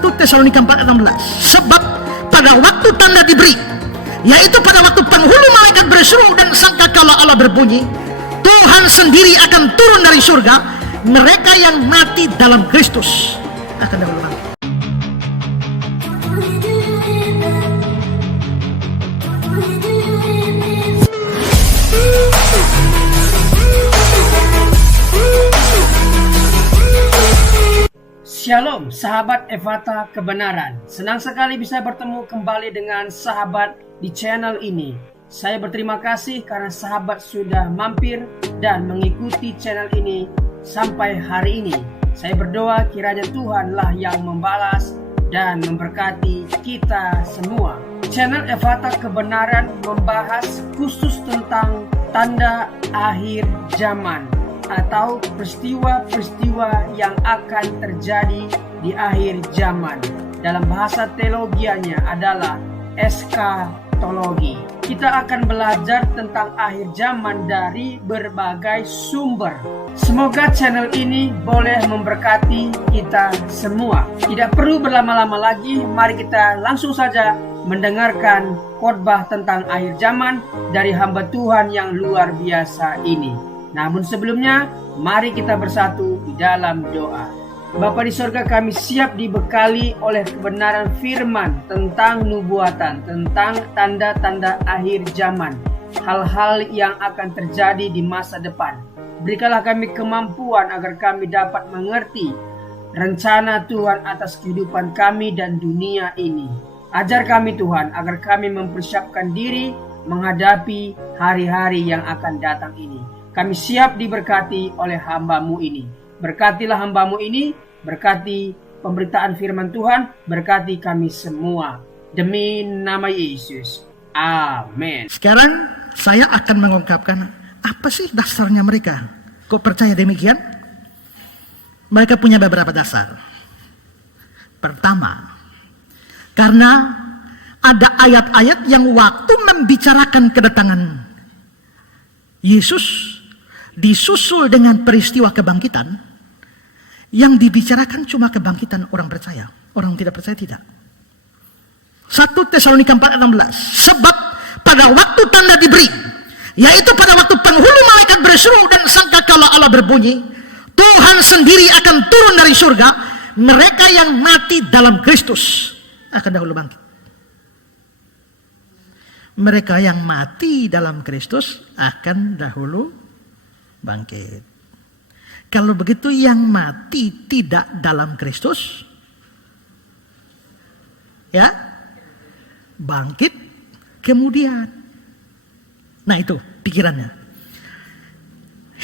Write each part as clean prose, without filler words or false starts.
1 Tesalonika 4:16. Sebab pada waktu tanda diberi, yaitu pada waktu penghulu malaikat berseru dan sangkakala Allah berbunyi, Tuhan sendiri akan turun dari surga, mereka yang mati dalam Kristus akan dahulu mati. Shalom sahabat Evata Kebenaran. Senang sekali bisa bertemu kembali dengan sahabat di channel ini. Saya berterima kasih karena sahabat sudah mampir dan mengikuti channel ini sampai hari ini. Saya berdoa kiranya Tuhanlah yang membalas dan memberkati kita semua. Channel Evata Kebenaran membahas khusus tentang tanda akhir zaman atau peristiwa-peristiwa yang akan terjadi di akhir zaman. Dalam bahasa teologianya adalah eskatologi. Kita akan belajar tentang akhir zaman dari berbagai sumber. Semoga channel ini boleh memberkati kita semua. Tidak perlu berlama-lama lagi, mari kita langsung saja mendengarkan khotbah tentang akhir zaman dari hamba Tuhan yang luar biasa ini. Namun sebelumnya, mari kita bersatu di dalam doa. Bapa di sorga, kami siap dibekali oleh kebenaran firman tentang nubuatan, tentang tanda-tanda akhir zaman, hal-hal yang akan terjadi di masa depan. Berikanlah kami kemampuan agar kami dapat mengerti rencana Tuhan atas kehidupan kami dan dunia ini. Ajar kami Tuhan agar kami mempersiapkan diri menghadapi hari-hari yang akan datang ini. Kami siap diberkati oleh hamba-Mu ini. Berkatilah hamba-Mu ini, berkati pemberitaan firman Tuhan, berkati kami semua. Demi nama Yesus. Amin. Sekarang saya akan mengungkapkan apa sih dasarnya mereka. Kok percaya demikian? Mereka punya beberapa dasar. Pertama, karena ada ayat-ayat yang waktu membicarakan kedatangan Yesus disusul dengan peristiwa kebangkitan, yang dibicarakan cuma kebangkitan orang percaya, orang tidak percaya tidak. 1 Tesalonika 4:16. Sebab pada waktu tanda diberi, yaitu pada waktu penghulu malaikat berseru dan sangkakala Allah berbunyi, Tuhan sendiri akan turun dari surga, mereka yang mati dalam Kristus akan dahulu bangkit. Mereka yang mati dalam Kristus akan dahulu bangkit. Kalau begitu yang mati tidak dalam Kristus, ya, bangkit kemudian. Nah itu pikirannya.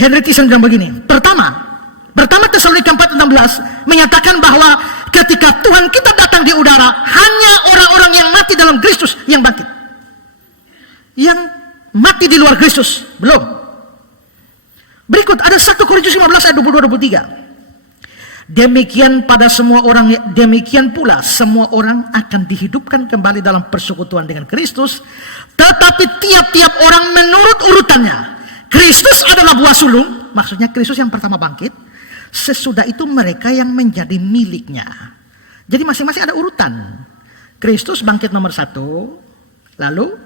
Henry Tyson bilang begini. Pertama Tesalonika 4:16 menyatakan bahwa ketika Tuhan kita datang di udara, hanya orang-orang yang mati dalam Kristus yang bangkit. Yang mati di luar Kristus belum. Berikut ada 1 Korintus 15 ayat 22-23. Demikian pula semua orang akan dihidupkan kembali dalam persekutuan dengan Kristus, tetapi tiap-tiap orang menurut urutannya. Kristus adalah buah sulung, maksudnya Kristus yang pertama bangkit. Sesudah itu mereka yang menjadi miliknya. Jadi masing-masing ada urutan. Kristus bangkit nomor 1, lalu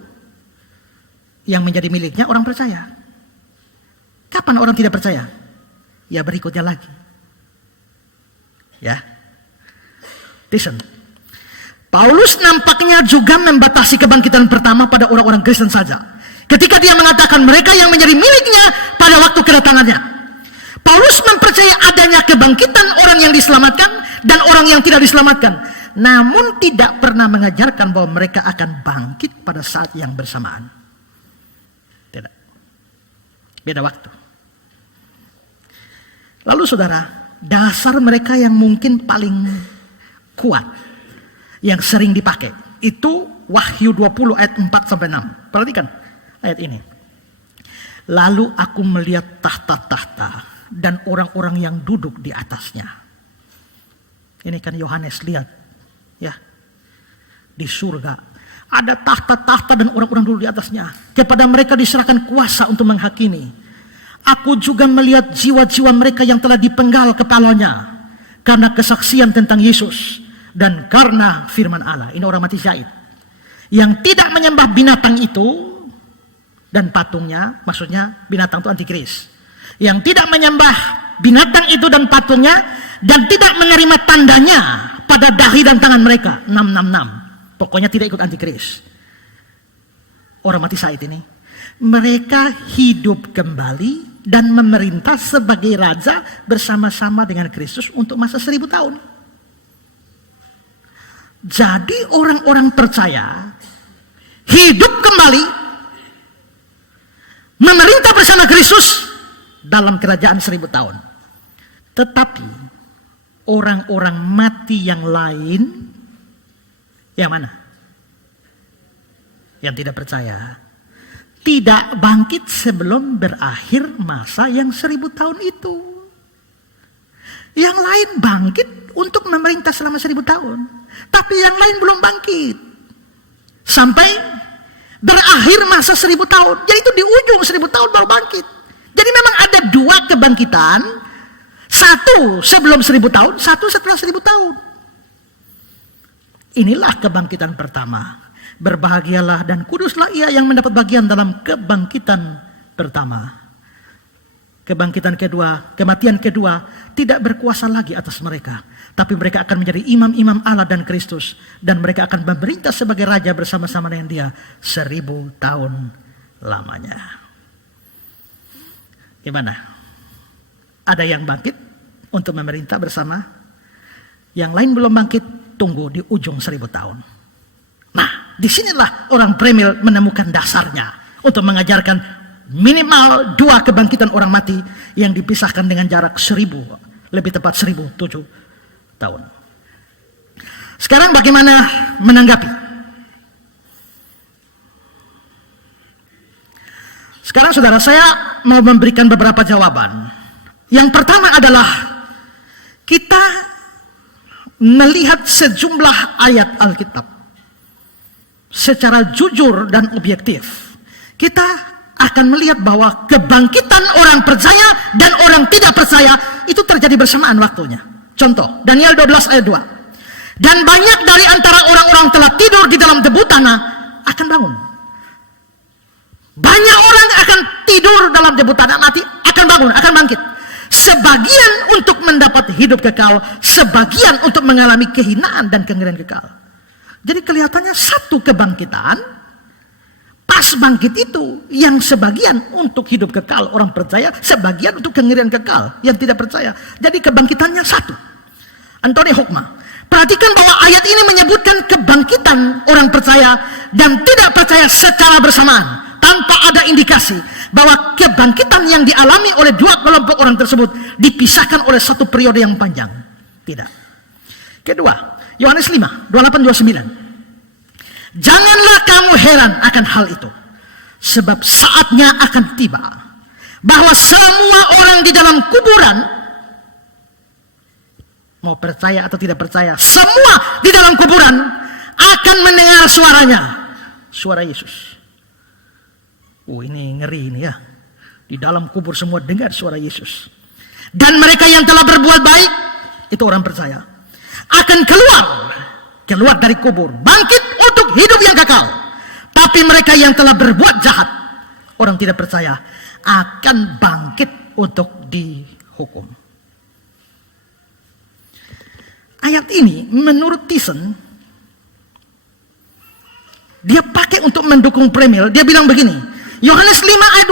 yang menjadi miliknya orang percaya. Kapan orang tidak percaya? Ya berikutnya lagi. Ya. Listen. Paulus nampaknya juga membatasi kebangkitan pertama pada orang-orang Kristen saja. Ketika dia mengatakan mereka yang menjadi miliknya pada waktu kedatangannya. Paulus mempercayai adanya kebangkitan orang yang diselamatkan dan orang yang tidak diselamatkan. Namun tidak pernah mengajarkan bahwa mereka akan bangkit pada saat yang bersamaan. Tidak. Beda waktu. Lalu saudara, dasar mereka yang mungkin paling kuat, yang sering dipakai, itu Wahyu 20 ayat 4-6. Perhatikan ayat ini. Lalu aku melihat tahta-tahta dan orang-orang yang duduk di atasnya. Ini kan Yohanes lihat, ya, di surga. Ada tahta-tahta dan orang-orang duduk di atasnya. Kepada mereka diserahkan kuasa untuk menghakimi. Aku juga melihat jiwa-jiwa mereka yang telah dipenggal kepalanya karena kesaksian tentang Yesus dan karena firman Allah. Ini orang mati syahid. Yang tidak menyembah binatang itu dan patungnya, maksudnya binatang itu antikris. Yang tidak menyembah binatang itu dan patungnya dan tidak menerima tandanya pada dahi dan tangan mereka. 666. Pokoknya tidak ikut antikris. Orang mati syahid ini, mereka hidup kembali dan memerintah sebagai raja bersama-sama dengan Kristus untuk masa 1000 tahun. Jadi orang-orang percaya hidup kembali memerintah bersama Kristus dalam kerajaan 1000 tahun. Tetapi orang-orang mati yang lain, yang mana? Yang tidak percaya, tidak bangkit sebelum berakhir masa yang 1000 tahun itu. Yang lain bangkit untuk memerintah selama 1000 tahun. Tapi yang lain belum bangkit. Sampai berakhir masa 1000 tahun. Jadi itu di ujung 1000 tahun baru bangkit. Jadi memang ada dua kebangkitan. Satu sebelum 1000 tahun, satu setelah 1000 tahun. Inilah kebangkitan pertama. Berbahagialah dan kuduslah ia yang mendapat bagian dalam kebangkitan pertama. Kebangkitan kedua, kematian kedua tidak berkuasa lagi atas mereka. Tapi mereka akan menjadi imam-imam Allah dan Kristus. Dan mereka akan memerintah sebagai raja bersama-sama dengan dia 1000 tahun lamanya. Gimana? Ada yang bangkit untuk memerintah bersama. Yang lain belum bangkit, tunggu di ujung 1000 tahun. Nah, disinilah orang Premil menemukan dasarnya untuk mengajarkan minimal 2 kebangkitan orang mati yang dipisahkan dengan jarak 1000, lebih tepat 1007 tahun. Sekarang bagaimana menanggapi? Sekarang saudara, saya mau memberikan beberapa jawaban. Yang pertama adalah kita melihat sejumlah ayat Alkitab secara jujur dan objektif. Kita akan melihat bahwa kebangkitan orang percaya dan orang tidak percaya itu terjadi bersamaan waktunya. Contoh, Daniel 12 ayat 2. Dan banyak dari antara orang-orang telah tidur di dalam debu tanah akan bangun. Banyak orang akan tidur dalam debu tanah, mati, akan bangun, akan bangkit. Sebagian untuk mendapat hidup kekal, sebagian untuk mengalami kehinaan dan kengerian kekal. Jadi kelihatannya satu kebangkitan, pas bangkit itu yang sebagian untuk hidup kekal orang percaya, sebagian untuk kengerian kekal yang tidak percaya. Jadi kebangkitannya satu. Anthony Hoekma, perhatikan bahwa ayat ini menyebutkan kebangkitan orang percaya dan tidak percaya secara bersamaan, tanpa ada indikasi bahwa kebangkitan yang dialami oleh dua kelompok orang tersebut dipisahkan oleh satu periode yang panjang. Tidak. Kedua, Yohanes 5, 28-29. Janganlah kamu heran akan hal itu, sebab saatnya akan tiba bahwa semua orang di dalam kuburan, mau percaya atau tidak percaya, semua di dalam kuburan akan mendengar suaranya, suara Yesus. Oh, ini ngeri ini ya. Di dalam kubur semua dengar suara Yesus. Dan mereka yang telah berbuat baik, itu orang percaya, akan keluar dari kubur, bangkit untuk hidup yang kekal. Tapi mereka yang telah berbuat jahat, orang tidak percaya, akan bangkit untuk dihukum. Ayat ini menurut Thyssen, dia pakai untuk mendukung Premil. Dia bilang begini, Yohanes 5 ayat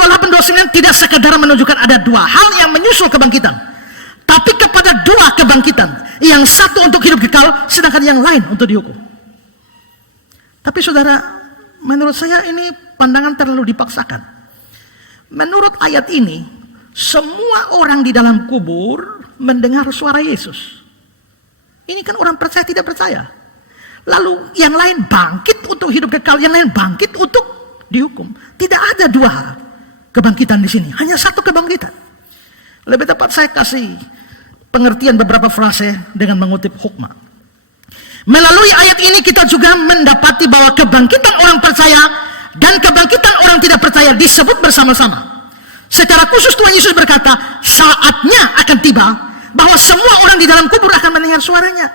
28-29 tidak sekadar menunjukkan ada dua hal yang menyusul kebangkitan, tapi kepada dua kebangkitan. Yang satu untuk hidup kekal, sedangkan yang lain untuk dihukum. Tapi saudara, menurut saya ini pandangan terlalu dipaksakan. Menurut ayat ini, semua orang di dalam kubur mendengar suara Yesus. Ini kan orang percaya tidak percaya. Lalu yang lain bangkit untuk hidup kekal, yang lain bangkit untuk dihukum. Tidak ada dua kebangkitan di sini, hanya satu kebangkitan. Lebih tepat saya kasih pengertian beberapa frase dengan mengutip Hoekma. Melalui ayat ini kita juga mendapati bahwa kebangkitan orang percaya dan kebangkitan orang tidak percaya disebut bersama-sama. Secara khusus Tuhan Yesus berkata, saatnya akan tiba bahwa semua orang di dalam kubur akan mendengar suaranya.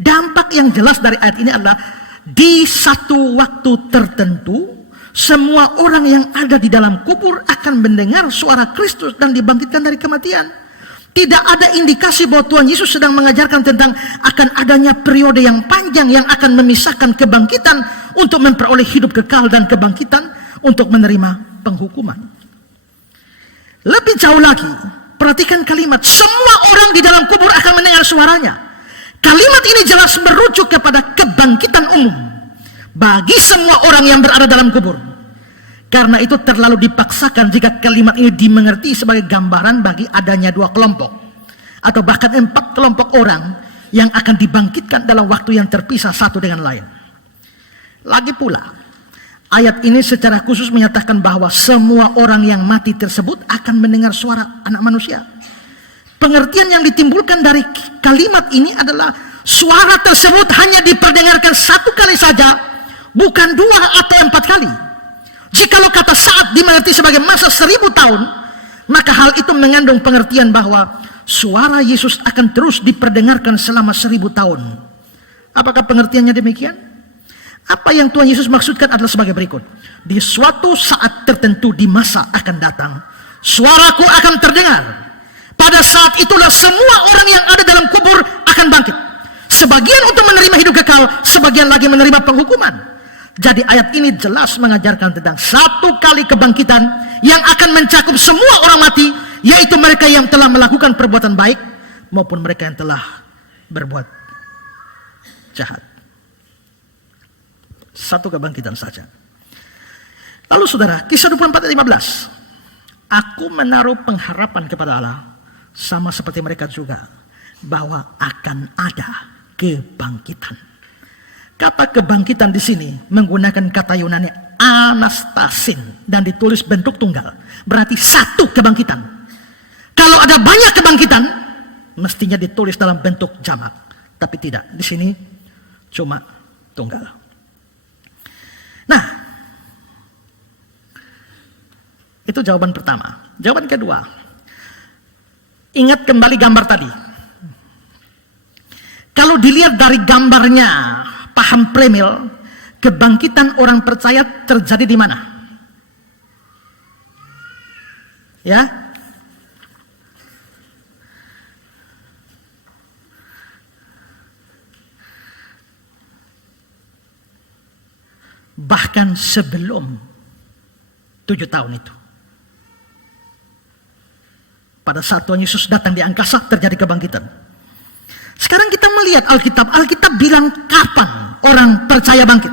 Dampak yang jelas dari ayat ini adalah di satu waktu tertentu semua orang yang ada di dalam kubur akan mendengar suara Kristus dan dibangkitkan dari kematian. Tidak ada indikasi bahwa Tuhan Yesus sedang mengajarkan tentang akan adanya periode yang panjang yang akan memisahkan kebangkitan untuk memperoleh hidup kekal dan kebangkitan untuk menerima penghukuman. Lebih jauh lagi, perhatikan kalimat, semua orang di dalam kubur akan mendengar suaranya. Kalimat ini jelas merujuk kepada kebangkitan umum bagi semua orang yang berada dalam kubur. Karena itu terlalu dipaksakan jika kalimat ini dimengerti sebagai gambaran bagi adanya dua kelompok atau bahkan 4 kelompok orang yang akan dibangkitkan dalam waktu yang terpisah satu dengan lain. Lagi pula, ayat ini secara khusus menyatakan bahwa semua orang yang mati tersebut akan mendengar suara Anak Manusia. Pengertian yang ditimbulkan dari kalimat ini adalah suara tersebut hanya diperdengarkan 1 kali saja, bukan 2 atau 4 kali. Jikalau kata saat dimengerti sebagai masa 1000 tahun, maka hal itu mengandung pengertian bahwa suara Yesus akan terus diperdengarkan selama 1000 tahun. Apakah pengertiannya demikian? Apa yang Tuhan Yesus maksudkan adalah sebagai berikut. Di suatu saat tertentu di masa akan datang, suaraku akan terdengar. Pada saat itulah semua orang yang ada dalam kubur akan bangkit. Sebagian untuk menerima hidup kekal, sebagian lagi menerima penghukuman. Jadi ayat ini jelas mengajarkan tentang 1 kali kebangkitan yang akan mencakup semua orang mati, yaitu mereka yang telah melakukan perbuatan baik maupun mereka yang telah berbuat jahat. 1 kebangkitan saja. Lalu saudara, Kisah 24 ayat 15. Aku menaruh pengharapan kepada Allah sama seperti mereka juga bahwa akan ada kebangkitan. Kata kebangkitan di sini menggunakan kata Yunani anastasin dan ditulis bentuk tunggal. Berarti 1 kebangkitan. Kalau ada banyak kebangkitan, mestinya ditulis dalam bentuk jamak. Tapi tidak, di sini cuma tunggal. Nah, itu jawaban pertama. Jawaban kedua, ingat kembali gambar tadi. Kalau dilihat dari gambarnya, paham premil, kebangkitan orang percaya terjadi di mana? Ya? Bahkan sebelum 7 tahun itu. Pada saat Tuhan Yesus datang di angkasa terjadi kebangkitan. Sekarang kita melihat Alkitab. Alkitab bilang kapan orang percaya bangkit.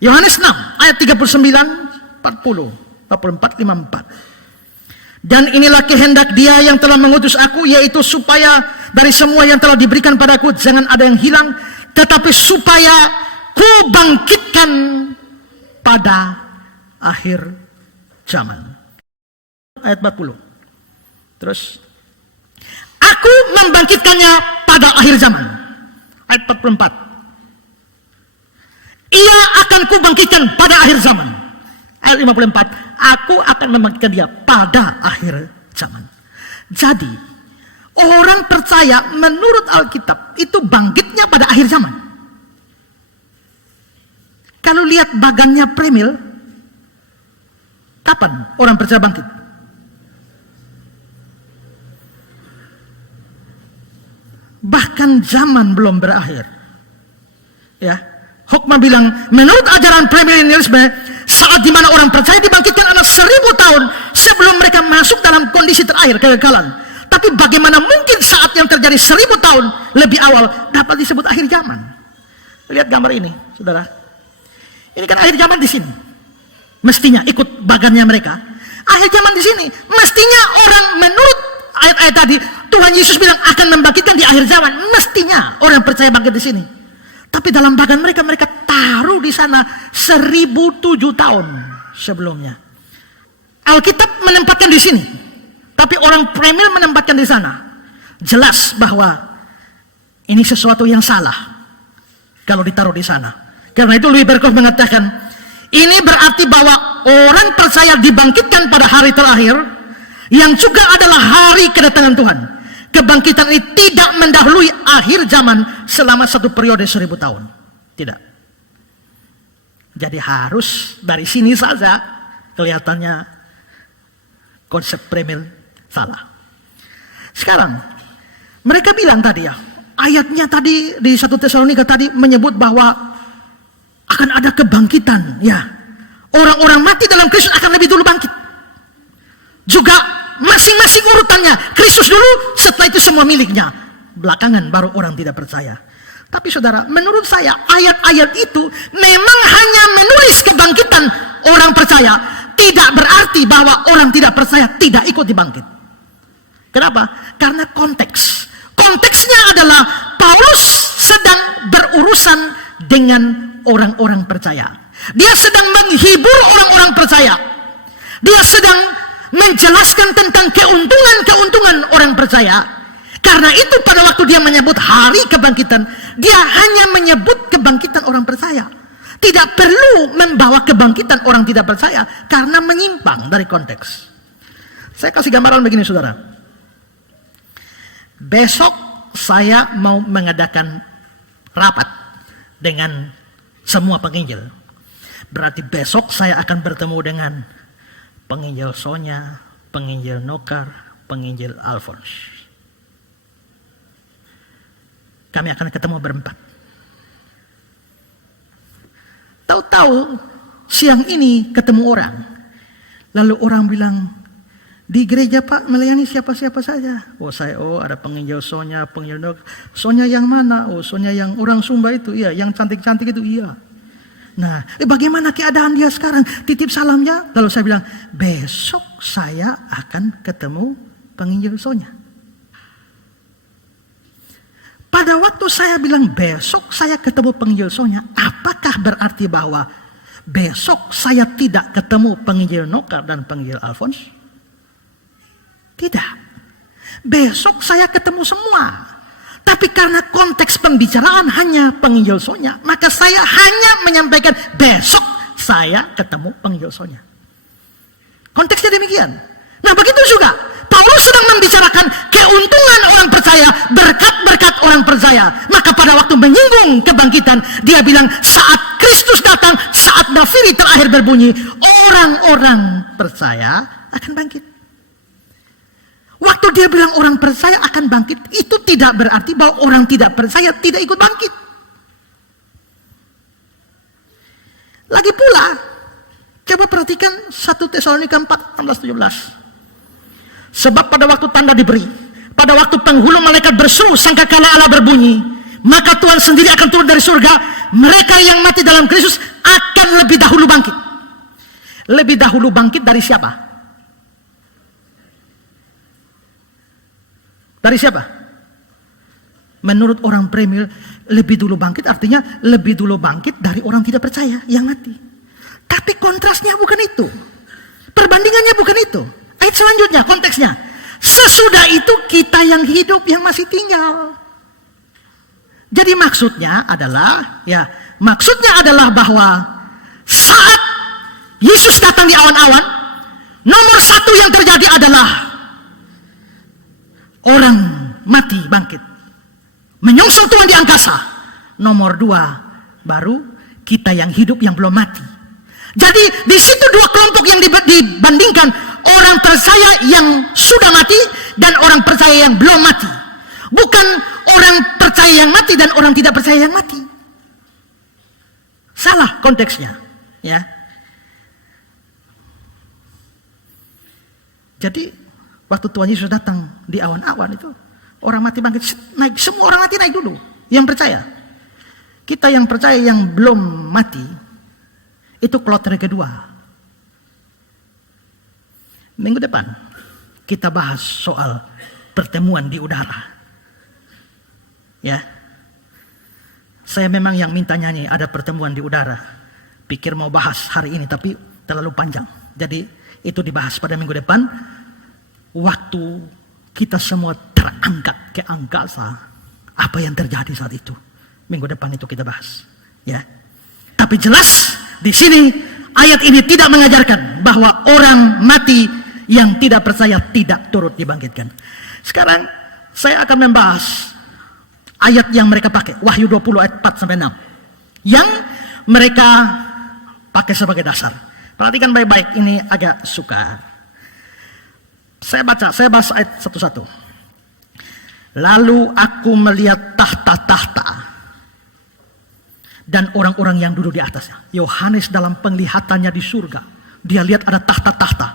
Yohanes 6 ayat 39, 40, 44, 54. Dan inilah kehendak Dia yang telah mengutus aku, yaitu supaya dari semua yang telah diberikan padaku jangan ada yang hilang, tetapi supaya ku bangkitkan pada akhir zaman. Ayat 40. Terus, aku membangkitkannya pada akhir zaman. Ayat 44. Ia akan kubangkitkan pada akhir zaman. Ayat 54. Aku akan membangkitkan dia pada akhir zaman. Jadi, orang percaya menurut Alkitab itu bangkitnya pada akhir zaman. Kalau lihat bagannya premil, kapan orang percaya bangkit? Bahkan zaman belum berakhir. Ya, Hokma bilang, menurut ajaran premilenialisme, saat dimana orang percaya dibangkitkan adalah 1000 tahun sebelum mereka masuk dalam kondisi terakhir kekekalan. Tapi bagaimana mungkin saat yang terjadi 1000 tahun lebih awal dapat disebut akhir zaman? Lihat gambar ini, saudara. Ini kan akhir zaman di sini. Mestinya ikut bagannya mereka. Akhir zaman di sini. Mestinya orang menurut ayat-ayat tadi, Tuhan Yesus bilang akan membangkitkan di akhir zaman. Mestinya orang percaya bangkit di sini. Tapi dalam bagan mereka, mereka taruh di sana 1007 tahun sebelumnya. Alkitab menempatkan di sini. Tapi orang premil menempatkan di sana. Jelas bahwa ini sesuatu yang salah kalau ditaruh di sana. Karena itu Louis Berkhof mengatakan, ini berarti bahwa orang percaya dibangkitkan pada hari terakhir, yang juga adalah hari kedatangan Tuhan. Kebangkitan ini tidak mendahului akhir zaman selama satu periode 1000 tahun. Tidak. Jadi harus dari sini saja kelihatannya konsep premil salah. Sekarang mereka bilang tadi ya, ayatnya tadi di 1 Tesalonika tadi menyebut bahwa akan ada kebangkitan ya. Orang-orang mati dalam Kristus akan lebih dulu bangkit. Juga masing-masing urutannya. Kristus dulu, setelah itu semua miliknya. Belakangan baru orang tidak percaya. Tapi saudara, menurut saya ayat-ayat itu memang hanya menulis kebangkitan orang percaya. Tidak berarti bahwa orang tidak percaya tidak ikut dibangkit. Kenapa? Karena konteks. Konteksnya adalah Paulus sedang berurusan dengan orang-orang percaya. Dia sedang menghibur orang-orang percaya. Dia sedang menjelaskan tentang keuntungan-keuntungan orang percaya. Karena itu pada waktu dia menyebut hari kebangkitan, dia hanya menyebut kebangkitan orang percaya. Tidak perlu membawa kebangkitan orang tidak percaya karena menyimpang dari konteks. Saya kasih gambaran begini saudara. Besok saya mau mengadakan rapat dengan semua penginjil. Berarti besok saya akan bertemu dengan penginjil Sonya, penginjil Nokar, penginjil Alphonse. Kami akan ketemu berempat. Tahu-tahu siang ini ketemu orang. Lalu orang bilang, di gereja Pak melayani siapa-siapa saja. Oh ada penginjil Sonya, penginjil Nokar. Sonya yang mana? Oh Sonya yang orang Sumba itu. Iya, yang cantik-cantik itu iya. Nah, bagaimana keadaan dia sekarang? Titip salamnya. Lalu saya bilang, besok saya akan ketemu penginjil Sonya. Pada waktu saya bilang besok saya ketemu penginjil Sonya, apakah berarti bahwa besok saya tidak ketemu penginjil Nokar dan penginjil Alphonse? Tidak. Besok saya ketemu semua. Tapi karena konteks pembicaraan hanya penginjil Sonya, maka saya hanya menyampaikan besok saya ketemu penginjil Sonya. Konteksnya demikian. Nah begitu juga Paulus sedang membicarakan keuntungan orang percaya, berkat-berkat orang percaya. Maka pada waktu menyinggung kebangkitan, dia bilang saat Kristus datang, saat nafiri terakhir berbunyi, orang-orang percaya akan bangkit. Waktu dia bilang orang percaya akan bangkit, itu tidak berarti bahwa orang tidak percaya tidak ikut bangkit. Lagi pula, coba perhatikan 1 Tesalonika 4, 16-17. Sebab pada waktu tanda diberi, pada waktu penghulu malaikat berseru sangkakala Allah berbunyi, maka Tuhan sendiri akan turun dari surga. Mereka yang mati dalam Kristus akan lebih dahulu bangkit. Lebih dahulu bangkit dari siapa? Dari siapa? Menurut orang premil, lebih dulu bangkit artinya lebih dulu bangkit dari orang tidak percaya yang mati. Tapi kontrasnya bukan itu. Perbandingannya bukan itu. Ayat selanjutnya konteksnya. Sesudah itu kita yang hidup yang masih tinggal. Jadi maksudnya adalah bahwa saat Yesus datang di awan-awan, nomor satu yang terjadi adalah orang mati bangkit, menyongsong Tuhan di angkasa. Nomor dua baru kita yang hidup yang belum mati. Jadi di situ dua kelompok yang dibandingkan, orang percaya yang sudah mati dan orang percaya yang belum mati. Bukan orang percaya yang mati dan orang tidak percaya yang mati. Salah konteksnya, ya. Jadi waktu Tuhan Yesus datang di awan-awan itu, orang mati bangkit naik, semua orang mati naik dulu. Yang percaya. Kita yang percaya yang belum mati, itu kloter kedua. Minggu depan kita bahas soal pertemuan di udara. Ya. Saya memang yang minta nyanyi ada pertemuan di udara. Pikir mau bahas hari ini tapi terlalu panjang. Jadi itu dibahas pada minggu depan. Waktu kita semua terangkat ke angkasa, apa yang terjadi saat itu? Minggu depan itu kita bahas. Ya. Tapi jelas di sini ayat ini tidak mengajarkan bahwa orang mati yang tidak percaya tidak turut dibangkitkan. Sekarang saya akan membahas ayat yang mereka pakai, Wahyu 20 ayat 4 sampai 6. Yang mereka pakai sebagai dasar. Perhatikan baik-baik, ini agak sukar. Saya bahas ayat satu-satu. Lalu aku melihat tahta-tahta dan orang-orang yang duduk di atasnya. Yohanes dalam penglihatannya di surga, dia lihat ada tahta-tahta.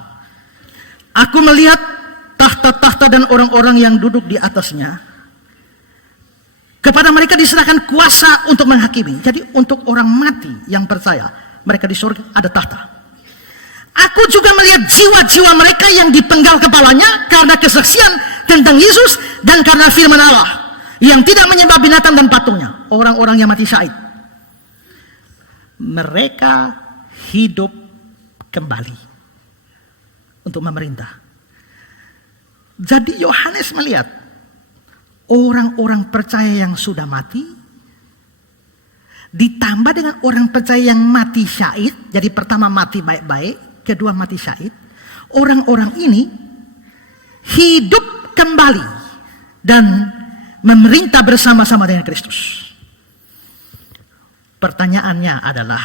Aku melihat tahta-tahta dan orang-orang yang duduk di atasnya. Kepada mereka diserahkan kuasa untuk menghakimi. Jadi untuk orang mati yang percaya, mereka di surga ada tahta. Aku juga melihat jiwa-jiwa mereka yang dipenggal kepalanya karena kesaksian tentang Yesus dan karena firman Allah, yang tidak menyembah binatang dan patungnya. Orang-orang yang mati syahid. Mereka hidup kembali untuk memerintah. Jadi Yohanes melihat orang-orang percaya yang sudah mati ditambah dengan orang percaya yang mati syahid. Jadi pertama mati baik-baik, kedua mati syahid. Orang-orang ini hidup kembali dan memerintah bersama-sama dengan Kristus. Pertanyaannya adalah,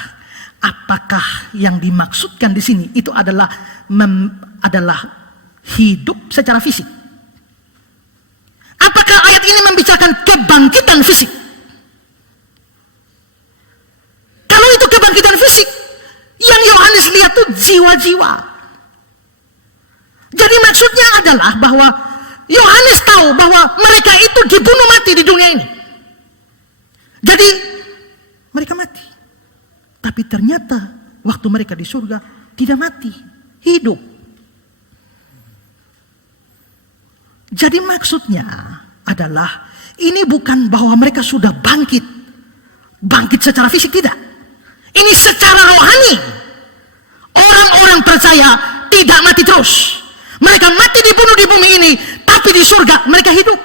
apakah yang dimaksudkan di sini itu adalah hidup secara fisik? Apakah ayat ini membicarakan kebangkitan fisik? Kalau itu kebangkitan fisik, yang Yohanes lihat itu jiwa-jiwa. Jadi maksudnya adalah bahwa Yohanes tahu bahwa mereka itu dibunuh mati di dunia ini. Jadi mereka mati. Tapi ternyata waktu mereka di surga tidak mati, hidup. Jadi maksudnya adalah ini bukan bahwa mereka sudah bangkit secara fisik, tidak. Ini secara rohani. Orang-orang percaya tidak mati terus. Mereka mati dibunuh di bumi ini, tapi di surga mereka hidup.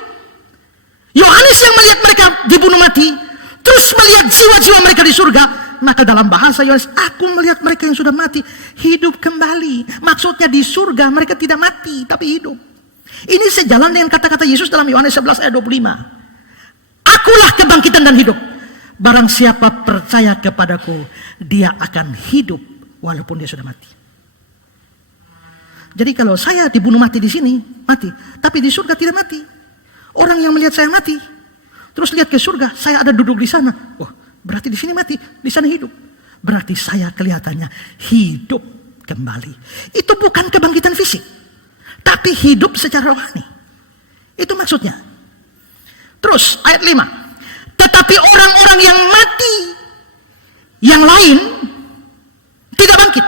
Yohanes yang melihat mereka dibunuh mati, terus melihat jiwa-jiwa mereka di surga, maka dalam bahasa Yohanes, aku melihat mereka yang sudah mati hidup kembali. Maksudnya di surga mereka tidak mati, tapi hidup. Ini sejalan dengan kata-kata Yesus dalam Yohanes 11 ayat 25. Akulah kebangkitan dan hidup. Barang siapa percaya kepadaku, dia akan hidup walaupun dia sudah mati. Jadi kalau saya dibunuh mati di sini, mati. Tapi di surga tidak mati. Orang yang melihat saya mati, terus lihat ke surga, saya ada duduk di sana. Oh, berarti di sini mati, di sana hidup. Berarti saya kelihatannya hidup kembali. Itu bukan kebangkitan fisik, tapi hidup secara rohani. Itu maksudnya. Terus ayat 5. Tetapi orang-orang yang mati yang lain tidak bangkit.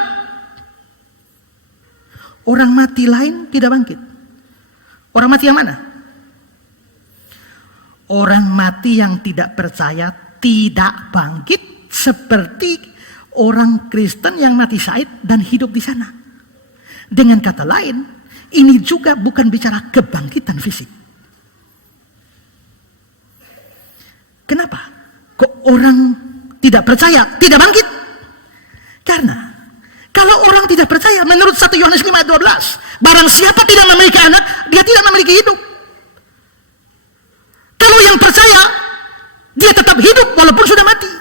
Orang mati lain tidak bangkit. Orang mati yang mana? Orang mati yang tidak percaya tidak bangkit seperti orang Kristen yang mati syahid dan hidup di sana. Dengan kata lain, ini juga bukan bicara kebangkitan fisik. Kenapa? Kok orang tidak percaya tidak bangkit? Karena kalau orang tidak percaya, menurut 1 Yohanes 5 ayat 12, barang siapa tidak memiliki anak, dia tidak memiliki hidup. Kalau yang percaya, dia tetap hidup walaupun sudah mati.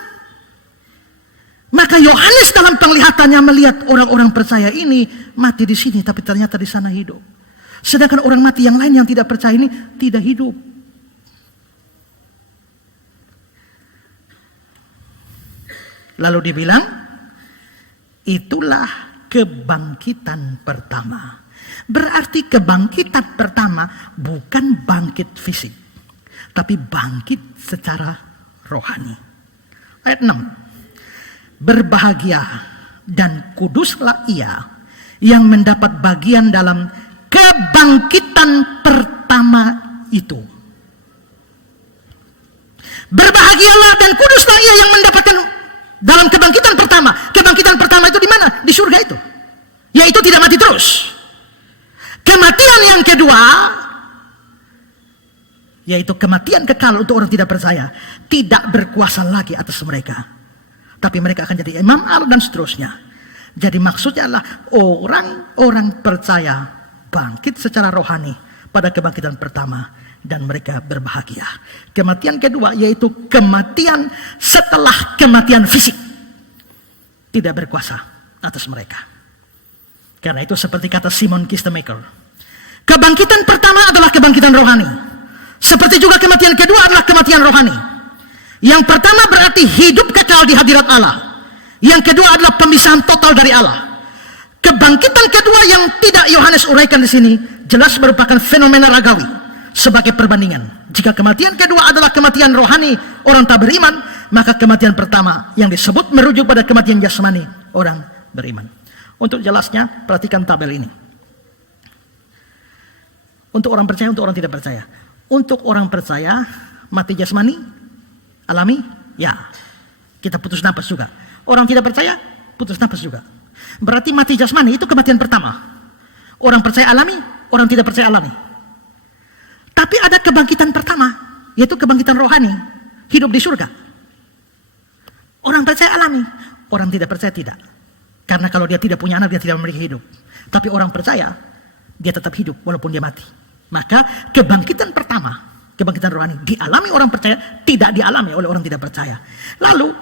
Maka Yohanes dalam penglihatannya melihat orang-orang percaya ini mati di sini, tapi ternyata di sana hidup. Sedangkan orang mati yang lain yang tidak percaya ini tidak hidup. Lalu dibilang, itulah kebangkitan pertama. Berarti kebangkitan pertama bukan bangkit fisik, tapi bangkit secara rohani. Ayat 6. Berbahagia dan kuduslah ia yang mendapat bagian dalam kebangkitan pertama itu. Berbahagialah dan kuduslah ia yang mendapatkan dalam kebangkitan pertama. Kebangkitan pertama itu di mana? Di surga itu. Yaitu tidak mati terus. Kematian yang kedua, yaitu kematian kekal untuk orang tidak percaya, tidak berkuasa lagi atas mereka. Tapi mereka akan jadi imam Allah dan seterusnya. Jadi maksudnya adalah orang-orang percaya bangkit secara rohani pada kebangkitan pertama. dan mereka berbahagia. Kematian kedua yaitu kematian setelah kematian fisik tidak berkuasa atas mereka. Karena itu seperti kata Simon Kistemaker, kebangkitan pertama adalah kebangkitan rohani. Seperti juga kematian kedua adalah kematian rohani. Yang pertama berarti hidup kekal di hadirat Allah. Yang kedua adalah pemisahan total dari Allah. Kebangkitan kedua yang tidak Yohanes uraikan di sini jelas merupakan fenomena ragawi sebagai perbandingan. Jika kematian kedua adalah kematian rohani orang tak beriman, maka kematian pertama yang disebut merujuk pada kematian jasmani orang beriman. Untuk jelasnya, perhatikan tabel ini. Untuk orang percaya, untuk orang tidak percaya. Untuk orang percaya, mati jasmani, alami, ya. Kita putus napas juga. Orang tidak percaya, putus napas juga. Berarti mati jasmani itu kematian pertama. Orang percaya alami, orang tidak percaya alami. Tapi ada kebangkitan pertama, yaitu kebangkitan rohani, hidup di surga. Orang percaya alami, orang tidak percaya tidak. Karena kalau dia tidak punya anak, dia tidak memiliki hidup. Tapi orang percaya, dia tetap hidup walaupun dia mati. Maka kebangkitan pertama, kebangkitan rohani, dialami orang percaya, tidak dialami oleh orang tidak percaya. Lalu,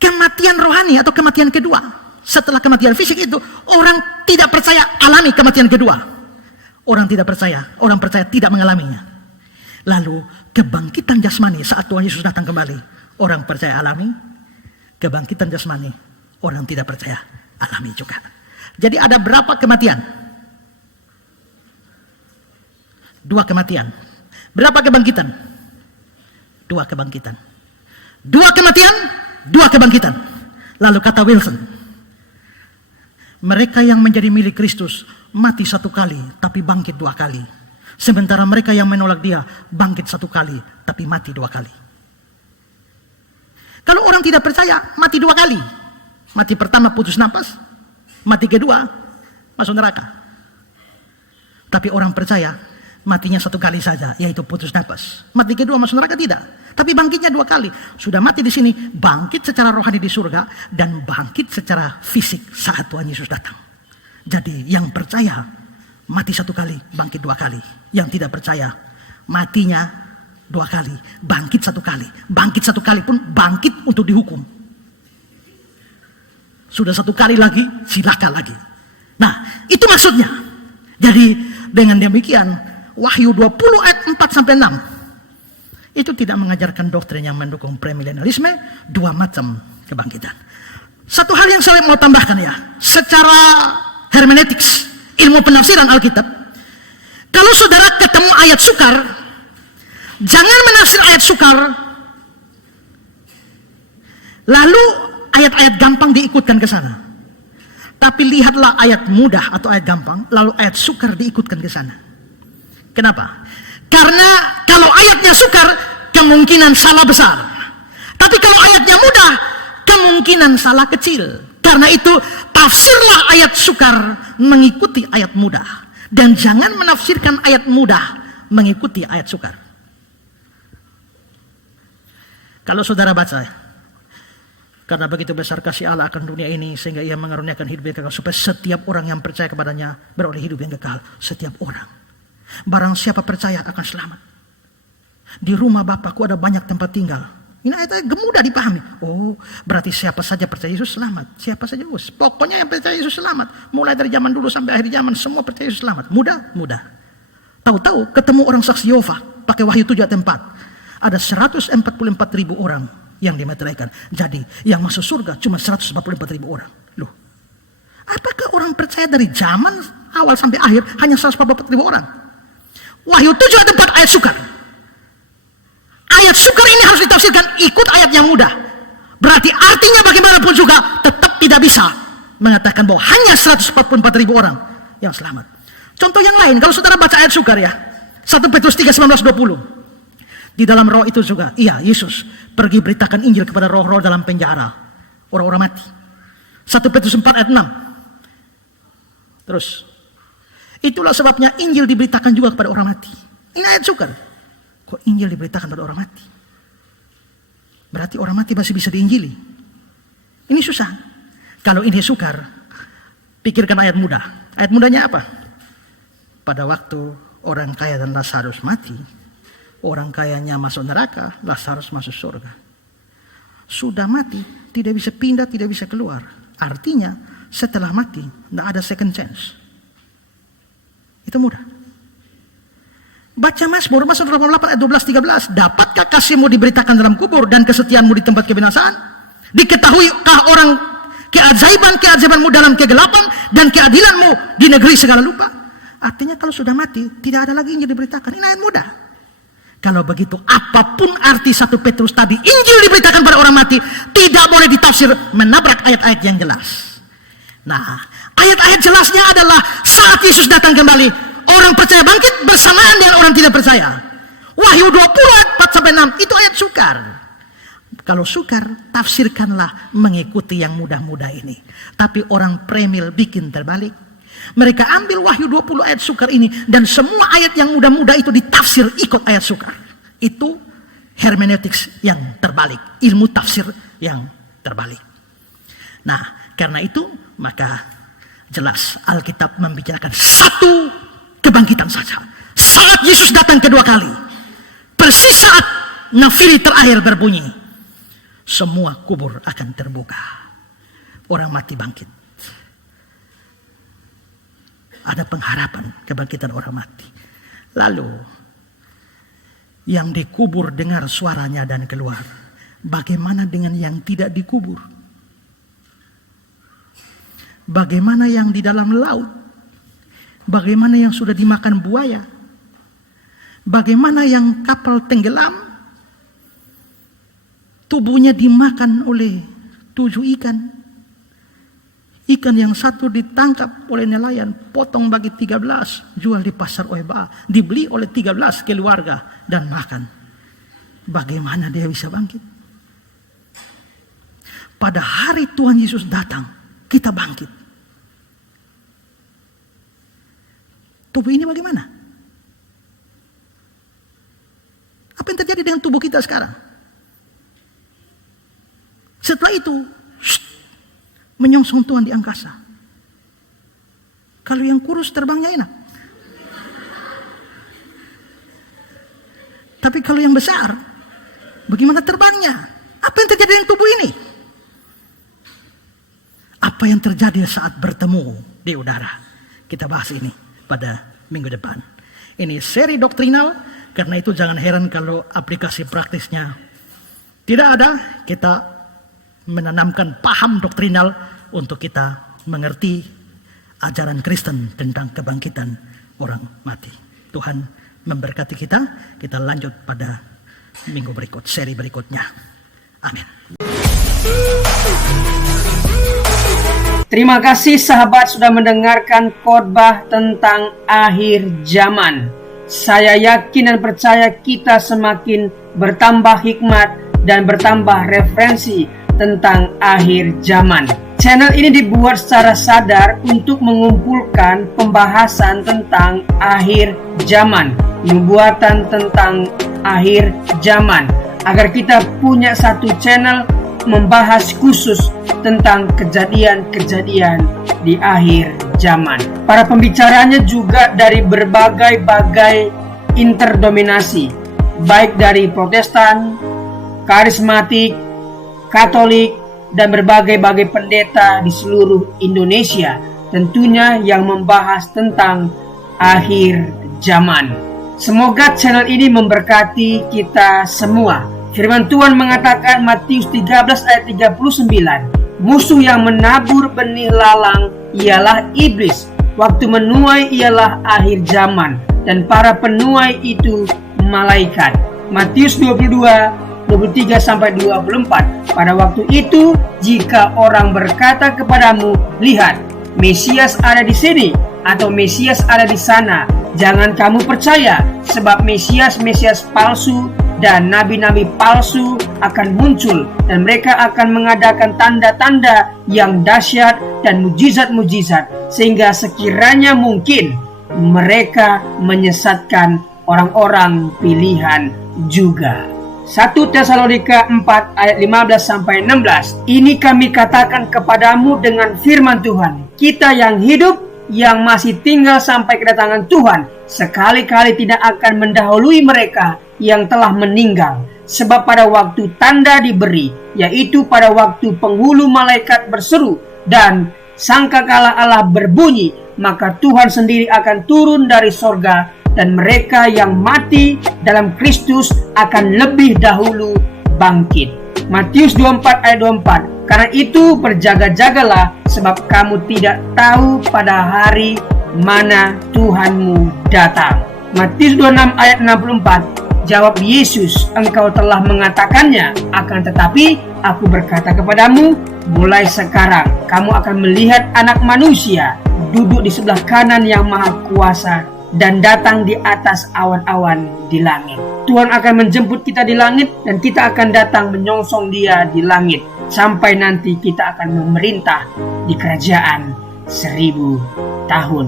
kematian rohani atau kematian kedua, setelah kematian fisik itu, orang tidak percaya alami kematian kedua. Orang tidak percaya, orang percaya tidak mengalaminya. Lalu kebangkitan jasmani saat Tuhan Yesus datang kembali. Orang percaya alami, kebangkitan jasmani, orang tidak percaya alami juga. Jadi ada berapa kematian? 2 kematian. Berapa kebangkitan? 2 kebangkitan. 2 kematian, 2 kebangkitan. Lalu kata Wilson, mereka yang menjadi milik Kristus mati 1 kali tapi bangkit 2 kali. Sementara mereka yang menolak dia bangkit 1 kali tapi mati 2 kali. Kalau orang tidak percaya mati 2 kali. Mati pertama putus napas, mati kedua masuk neraka. Tapi orang percaya matinya 1 kali saja, yaitu putus napas. Mati kedua masuk neraka tidak. Tapi bangkitnya 2 kali. Sudah mati di sini, bangkit secara rohani di surga dan bangkit secara fisik saat Tuhan Yesus datang. Jadi yang percaya mati 1 kali, bangkit 2 kali. Yang tidak percaya matinya 2 kali, bangkit 1 kali. Bangkit 1 kali pun bangkit untuk dihukum. Sudah 1 kali lagi, silakan lagi. Nah, itu maksudnya. Jadi dengan demikian Wahyu 20 ayat 4 sampai 6 itu tidak mengajarkan doktrin yang mendukung premilenialisme, 2 macam kebangkitan. Satu hal yang saya mau tambahkan ya, secara hermeneutics, ilmu penafsiran Alkitab, kalau saudara ketemu ayat sukar, jangan menafsir ayat sukar, lalu ayat-ayat gampang diikutkan ke sana. Tapi lihatlah ayat mudah atau ayat gampang, lalu ayat sukar diikutkan ke sana. Kenapa? Karena kalau ayatnya sukar, kemungkinan salah besar. Tapi kalau ayatnya mudah, kemungkinan salah kecil. Karena itu, tafsirlah ayat sukar mengikuti ayat mudah. Dan jangan menafsirkan ayat mudah mengikuti ayat sukar. Kalau saudara baca, karena begitu besar kasih Allah akan dunia ini, sehingga ia mengaruniakan hidup yang kekal, supaya setiap orang yang percaya kepadanya beroleh hidup yang kekal. Setiap orang. Barang siapa percaya akan selamat. Di rumah Bapakku ada banyak tempat tinggal. Ini ayat-ayat mudah dipahami. Oh, berarti siapa saja percaya Yesus selamat. Siapa saja. Pokoknya yang percaya Yesus selamat. Mulai dari zaman dulu sampai akhir zaman, semua percaya Yesus selamat. Mudah, mudah. Tahu-tahu ketemu orang saksi Yehova pakai Wahyu 7 ayat 4. Ada 144.000 orang yang dimeteraikan. Jadi yang masuk surga cuma 144.000 orang. Loh, apakah orang percaya dari zaman awal sampai akhir hanya 144.000 orang? Wahyu 7 ayat 4 ayat sukar. Ayat sukar ini harus ditafsirkan ikut ayat yang mudah. Berarti artinya bagaimanapun juga tetap tidak bisa mengatakan bahwa hanya 144.000 orang yang selamat. Contoh yang lain, kalau saudara baca ayat sukar ya, 1 Petrus 3, 19-20. Di dalam roh itu juga, iya Yesus pergi beritakan Injil kepada roh-roh dalam penjara, orang-orang mati. 1 Petrus 4 ayat 6. Terus, itulah sebabnya Injil diberitakan juga kepada orang mati. Ini ayat sukar. Kok Injil diberitakan pada orang mati? Berarti orang mati masih bisa diinjili. Ini susah. Kalau ini sukar, pikirkan ayat mudah. Ayat mudahnya apa? Pada waktu orang kaya dan Lazarus mati, orang kayanya masuk neraka, Lazarus masuk surga. Sudah mati, tidak bisa pindah, tidak bisa keluar. Artinya setelah mati tidak ada second chance. Itu mudah. Baca Mazmur 88 ayat 12-13. Dapatkah kasihmu diberitakan dalam kubur dan kesetiaanmu di tempat kebinasaan? Diketahuikah orang keajaiban-keajaibanmu dalam kegelapan dan keadilanmu di negeri segala lupa? Artinya kalau sudah mati, tidak ada lagi Injil diberitakan. Ini ayat mudah. Kalau begitu, apapun arti 1 Petrus tadi, Injil diberitakan pada orang mati, tidak boleh ditafsir menabrak ayat-ayat yang jelas. Nah, ayat-ayat jelasnya adalah saat Yesus datang kembali, orang percaya bangkit bersamaan dengan orang tidak percaya. Wahyu 20 ayat 4-6, itu ayat sukar. Kalau sukar, tafsirkanlah mengikuti yang mudah-mudah ini. Tapi orang premil bikin terbalik. Mereka ambil Wahyu 20 ayat sukar ini, dan semua ayat yang mudah-mudah itu ditafsir ikut ayat sukar. Itu hermeneutics yang terbalik, ilmu tafsir yang terbalik. Nah, karena itu maka jelas Alkitab membicarakan satu kebangkitan saja. Saat Yesus datang kedua kali, persis saat nafiri terakhir berbunyi, semua kubur akan terbuka. Orang mati bangkit. Ada pengharapan kebangkitan orang mati. Lalu yang dikubur dengar suaranya dan keluar. Bagaimana dengan yang tidak dikubur? Bagaimana yang di dalam laut? Bagaimana yang sudah dimakan buaya? Bagaimana yang kapal tenggelam? Tubuhnya dimakan oleh 7 ikan. Ikan yang satu ditangkap oleh nelayan, potong bagi 13, jual di pasar Oeba, dibeli oleh 13 keluarga dan makan. Bagaimana dia bisa bangkit? Pada hari Tuhan Yesus datang, kita bangkit. Tubuh ini bagaimana? Apa yang terjadi dengan tubuh kita sekarang? Setelah itu, menyongsong Tuhan di angkasa. Kalau yang kurus terbangnya enak. Tapi kalau yang besar, bagaimana terbangnya? Apa yang terjadi dengan tubuh ini? Apa yang terjadi saat bertemu di udara? Kita bahas ini pada minggu depan. Ini seri doktrinal, karena itu jangan heran kalau aplikasi praktisnya tidak ada. Kita menanamkan paham doktrinal untuk kita mengerti ajaran Kristen tentang kebangkitan orang mati. Tuhan memberkati kita. Kita lanjut pada minggu berikut, seri berikutnya. Amin. Terima kasih sahabat sudah mendengarkan khotbah tentang akhir zaman. Saya yakin dan percaya kita semakin bertambah hikmat dan bertambah referensi tentang akhir zaman. Channel ini dibuat secara sadar untuk mengumpulkan pembahasan tentang akhir zaman, nubuatan tentang akhir zaman, agar kita punya satu channel membahas khusus tentang kejadian-kejadian di akhir zaman. Para pembicaranya juga dari berbagai interdominasi, baik dari Protestan, karismatik, Katolik, dan berbagai pendeta di seluruh Indonesia, tentunya yang membahas tentang akhir zaman. Semoga channel ini memberkati kita semua. Firman Tuhan mengatakan Matius 13 ayat 39, musuh yang menabur benih lalang ialah iblis. Waktu menuai ialah akhir zaman, dan para penuai itu malaikat. Matius 22:23-24. Pada waktu itu, jika orang berkata kepadamu, lihat, Mesias ada di sini, atau Mesias ada di sana, jangan kamu percaya, sebab Mesias palsu dan nabi-nabi palsu akan muncul, dan mereka akan mengadakan tanda-tanda yang dahsyat dan mujizat-mujizat, sehingga sekiranya mungkin mereka menyesatkan orang-orang pilihan juga. 1 Tesalonika 4 ayat 15-16. Ini kami katakan kepadamu dengan firman Tuhan, kita yang hidup, yang masih tinggal sampai kedatangan Tuhan, sekali-kali tidak akan mendahului mereka yang telah meninggal. Sebab pada waktu tanda diberi, yaitu pada waktu penghulu malaikat berseru dan sangkakala Allah berbunyi, maka Tuhan sendiri akan turun dari sorga, dan mereka yang mati dalam Kristus akan lebih dahulu bangkit. Matius 24 ayat 24. Karena itu berjaga-jagalah, sebab kamu tidak tahu pada hari mana Tuhanmu datang. Matius 26 ayat 64. Jawab Yesus, engkau telah mengatakannya, akan tetapi aku berkata kepadamu, mulai sekarang kamu akan melihat Anak Manusia duduk di sebelah kanan yang Maha Kuasa dan datang di atas awan-awan di langit. Tuhan akan menjemput kita di langit, dan kita akan datang menyongsong Dia di langit, sampai nanti kita akan memerintah di kerajaan 1000 tahun.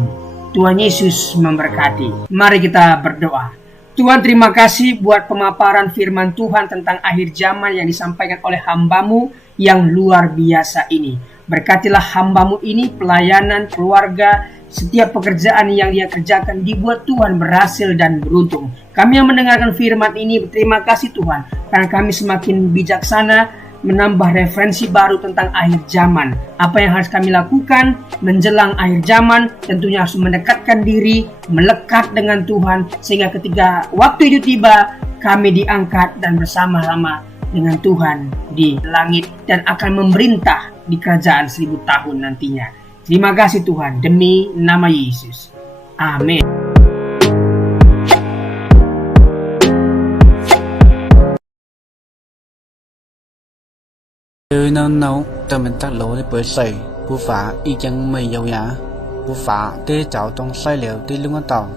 Tuhan Yesus memberkati. Mari kita berdoa. Tuhan, terima kasih buat pemaparan firman Tuhan tentang akhir zaman yang disampaikan oleh hamba-Mu yang luar biasa ini. Berkatilah hamba-Mu ini, pelayanan, keluarga, setiap pekerjaan yang dia kerjakan dibuat Tuhan berhasil dan beruntung. Kami yang mendengarkan firman ini berterima kasih Tuhan, karena kami semakin bijaksana menambah referensi baru tentang akhir zaman. Apa yang harus kami lakukan menjelang akhir zaman? Tentunya harus mendekatkan diri, melekat dengan Tuhan, sehingga ketika waktu itu tiba, kami diangkat dan bersama-sama dengan Tuhan di langit dan akan memerintah di kerajaan 1000 tahun nantinya. Terima kasih Tuhan, demi nama Yesus. Amin. Từ nào nào ta mình tác lỗi bởi sẩy bù phá y chẳng mày dầu giá bù phá tê cháu trong sai liệu tê lưng ở tàu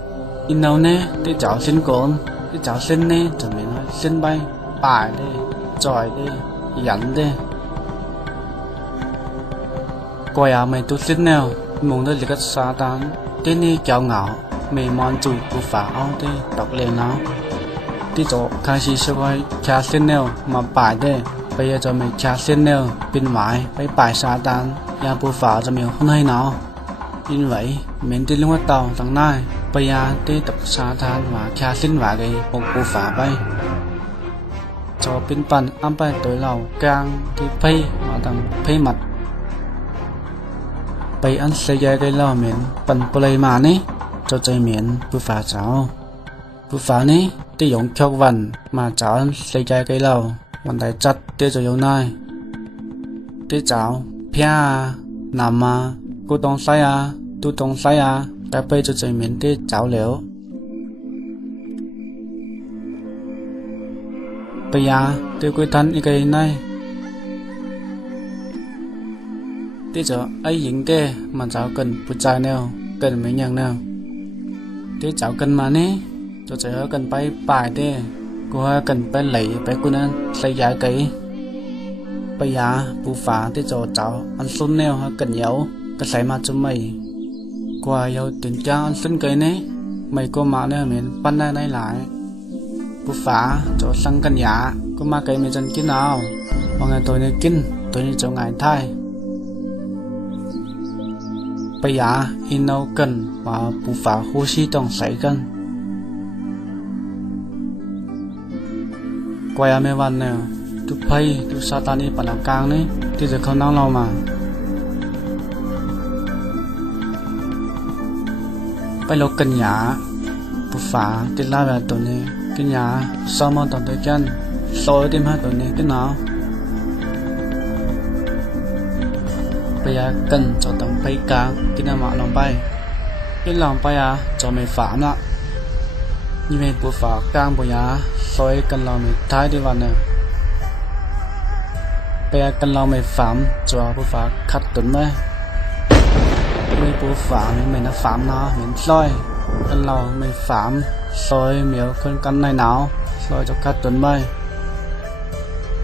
in nào nè tê cháu xin cồn tê cháu xin nè cho mình nói xin bay bài đi tròi đi dẫn đi quay à mày tu xin nào muốn tới lịch xa tán tê nè cháu ngạo mày mòn chùi bù phá ao tê đọc liền nó tê cháu khai sĩ sẽ quay cha xin nào mà bài đi bây giờ cho mình trả xin nêu bên ngoài với bài sa tan nhà bù phá cho mình không hay nào như vậy mình đi luôn tàu thằng này bây giờ đi tập sa tan và trả xin vào cái một bù phá bay cho bên phần ăn bay tối lầu càng thì pay mà thằng pay mặt bây ăn xây dựng cái lò mình phần play mà nè cho chơi miền bù phá cháu bù phá nè đi dùng cho vần mà cháu ăn xây dựng cái lòวันใดจัดเตี้ยจะอยู่ไหนเตี้ยเจ้าเพี้ยนำมากูต้องใส่ตูต้องใส่แต่ไปจะใจเหม็นเตี้ยเจ้าเหลวไปเตี้ยกูทันอีกไงไหนเตี้ยจะไอ้หญิงเตี้ยมันเจ้ากันผู้ชายแนวกันไม่ยังแนวเตี้ยเจ้ากันมาเนี่ยจะเจอกันไปป่ายเตี้ยcô cần phải lấy phải cô nên xây giá cái bây giờ bù phá tới cho cháu ăn xuân neo cần nhậu cái xây mà cho mày qua yêu tiền cha ăn xuân cái này mày cô mà nè mình ban này lại bù phá cho sang cần nhà cô mà cái mình chân kia nào mọi người tôi này kinh tôi này cho ngài thay bây giờ in đâu cần và bù phá hô si trong xây cần quay mấyวันnè tu pay tu satani bản năng càng đấy thì giờ không năng lâu màไปลกกันหยาผู้ฝาติดลาแบบตัวนี้กินหยาซ้อมมาตอนตัวกันโซ่ติมให้ตัวนี้กินหนาวไปยากันจะต้องไปกลางกินน้ำมันลงไปกินลงไปจะไม่ฝามละnhư vậy bố phá càng bố giá xoay cần lòng mình thái đi vào nè bây giờ cần lòng mình phạm cho bố phá khát tuấn đấy bây bố phá mình nó phạm nó mình xoay cần lòng mình phạm xoay miếu con căn này nào xoay cho khát tuấn bay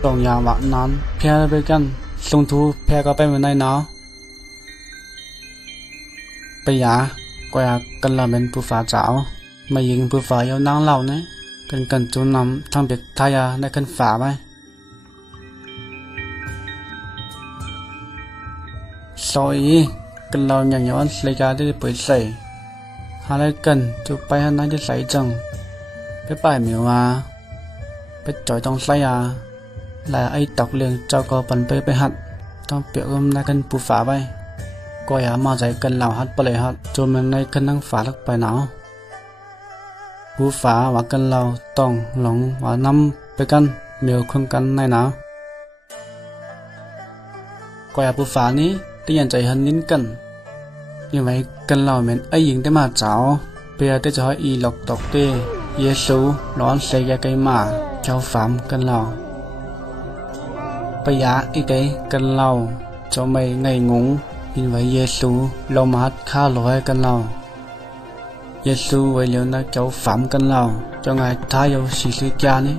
tổng nhà bạn nón phe với căn sung thu phe có bên này nó bây giờ quay cần lòng mình bố phá chảo màยิงผู้ฝ่ายเอานางเหล่านี้กันจูนำทางเบียกทายาในกันฝ่าไปซอยกันเราอย่างย้อนเลยกาได้เปิดใส่ห lại cần chụp bay hắn nói lấy chồng cái bài miêu à cái chọi trong say à là ai tọc liền cho có phần bê hạt trong biểu hôm nay cần bù phá bay coi à mà dạy cần lào hát bể hạt cho mình nay cần năng phá được bài não bù phá và cần lào tòng lòng và năm bê cần miêu không cần này nào coi à bù phá níที่ยันใจหันนิ้นกันยังไงกันเราเหมือนไอ้ยิงได้มาเจ้าเปียได้จะให้อีหลอกตกเตเยซูร้อนเสียไกมาเจ้าฟามกันเราไปยาอีเตกันเราจะไม่ไงงงยินไว้เยซูเรามาฮัดข้าลอยกันเราเยซูไว้เลี้ยวนะเจ้าฟามกันเราจะไงท้ายเอาสีสีจานี้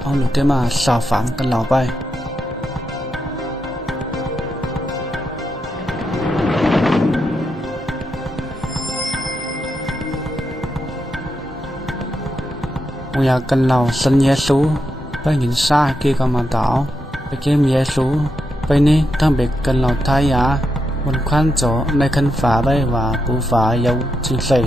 เอาหลุดได้มาสาวฟามกันเราไปอยากกันเราสัญญาสูไปหินซาเกี่ยวกับมาต่อไปเกี่ยมเยซูไปนี่ทั้งเบกกันเราท้ายยาบนควันโจในคันฝาใบว่าปูฝาเยาจิงใส่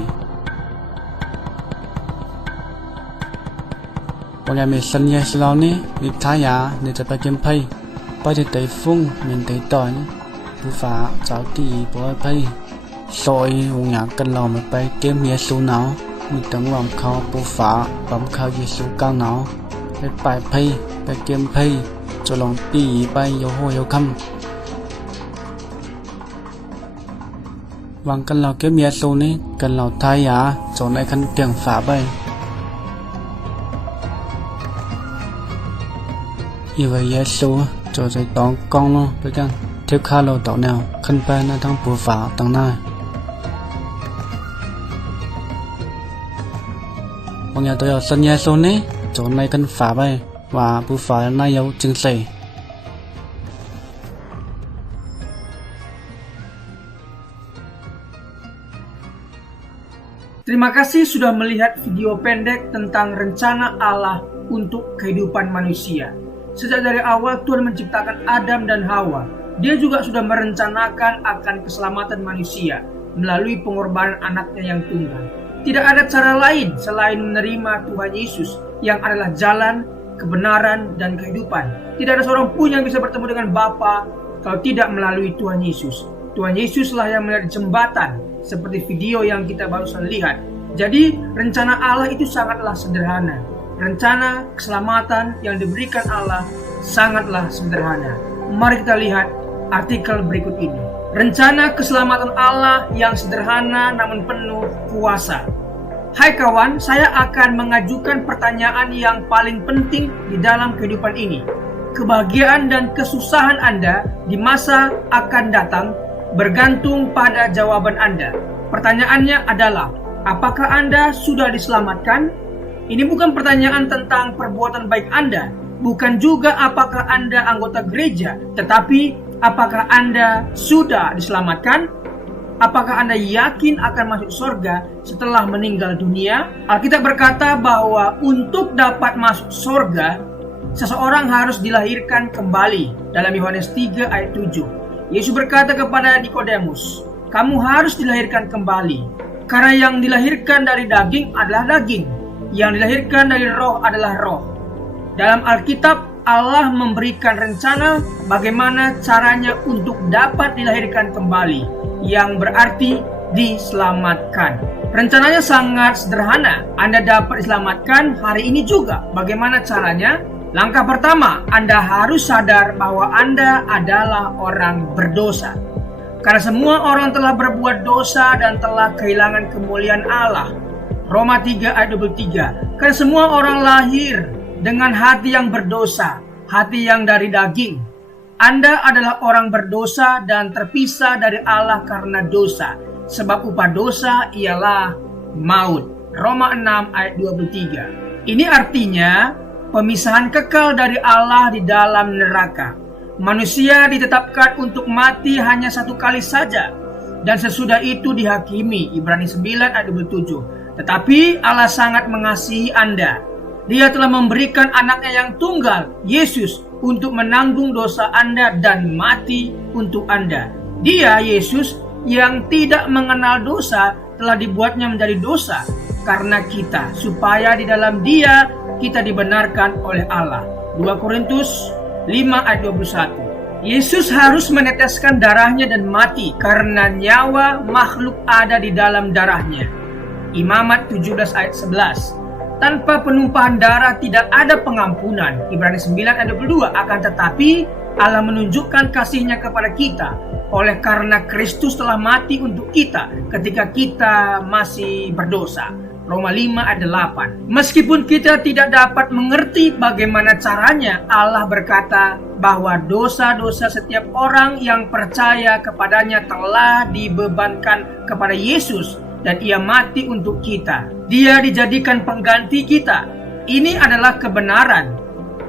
บางอย่างมีสัญญาสูเรานี่มีท้ายยาเนี่ยจะไปเกี่ยมไพ่ไปที่ไต่ฟุ้งเหมือนไต่ต่อยปูฝาเจ้าตีปอยไพ่ซอยบางอย่างกันเราไม่ไปเกี่ยมเยซูหนาวมีตั้งหวังเขาปูฝาปั๊มเขาเยซูก้าวหนาวไปปลายไพ่ไปเกมไพ่จะลองปีไปโยโฮโยคัมวางกันเราเก็บเยซูนี้กันเราทายาจนในคันเตียงฝาไปอีไว้เยซูจะใจตองกองเนาะไปกันเทียบค่าเราต่อแนวขึ้นไปหน้าทั้งปูฝาตั้งหน้าบางอย่างตัวสัญญาโซนนี้จนในกันฝาไปว่าผู้ฝาหน้าเยาจึงใส่ Terima kasih sudah melihat video pendek tentang rencana Allah untuk kehidupan manusia. Sejak dari awal Tuhan menciptakan Adam dan Hawa. Dia juga sudah merencanakan akan keselamatan manusia melalui pengorbanan anaknya yang tunggal. Tidak ada cara lain selain menerima Tuhan Yesus yang adalah jalan, kebenaran, dan kehidupan. Tidak ada seorang pun yang bisa bertemu dengan Bapa kalau tidak melalui Tuhan Yesus. Tuhan Yesuslah yang menjadi jembatan seperti video yang kita barusan lihat. Jadi rencana Allah itu sangatlah sederhana. Rencana keselamatan yang diberikan Allah sangatlah sederhana. Mari kita lihat artikel berikut ini. Rencana keselamatan Allah yang sederhana namun penuh kuasa. Hai kawan, saya akan mengajukan pertanyaan yang paling penting di dalam kehidupan ini. Kebahagiaan dan kesusahan Anda di masa akan datang bergantung pada jawaban Anda. Pertanyaannya adalah, apakah Anda sudah diselamatkan? Ini bukan pertanyaan tentang perbuatan baik Anda, bukan juga apakah Anda anggota gereja, tetapi apakah Anda sudah diselamatkan? Apakah Anda yakin akan masuk surga setelah meninggal dunia? Alkitab berkata bahwa untuk dapat masuk surga, seseorang harus dilahirkan kembali. Dalam Yohanes 3 ayat 7. Yesus berkata kepada Nikodemus, kamu harus dilahirkan kembali. Karena yang dilahirkan dari daging adalah daging, yang dilahirkan dari roh adalah roh. Dalam Alkitab, Allah memberikan rencana bagaimana caranya untuk dapat dilahirkan kembali, yang berarti diselamatkan. Rencananya sangat sederhana. Anda dapat diselamatkan hari ini juga. Bagaimana caranya? Langkah pertama, Anda harus sadar bahwa Anda adalah orang berdosa. Karena semua orang telah berbuat dosa dan telah kehilangan kemuliaan Allah. Roma 3 ayat 23. Karena semua orang lahir dengan hati yang berdosa, hati yang dari daging. Anda adalah orang berdosa dan terpisah dari Allah karena dosa. Sebab upah dosa ialah maut. Roma 6 ayat 23. Ini artinya pemisahan kekal dari Allah di dalam neraka. Manusia ditetapkan untuk mati hanya satu kali saja, dan sesudah itu dihakimi. Ibrani 9 ayat 27. Tetapi Allah sangat mengasihi Anda. Dia telah memberikan anaknya yang tunggal, Yesus, untuk menanggung dosa Anda dan mati untuk Anda. Dia, Yesus, yang tidak mengenal dosa telah dibuatnya menjadi dosa karena kita, supaya di dalam Dia kita dibenarkan oleh Allah. 2 Korintus 5 ayat 21. Yesus harus meneteskan darahnya dan mati karena nyawa makhluk ada di dalam darahnya. Imamat 17 ayat 11. Tanpa penumpahan darah tidak ada pengampunan. Ibrani 9 ayat 22. Akan tetapi Allah menunjukkan kasih-Nya kepada kita oleh karena Kristus telah mati untuk kita ketika kita masih berdosa. Roma 5 ayat 8. Meskipun kita tidak dapat mengerti bagaimana caranya, Allah berkata bahwa dosa-dosa setiap orang yang percaya kepadanya telah dibebankan kepada Yesus dan Ia mati untuk kita. Dia dijadikan pengganti kita. Ini adalah kebenaran.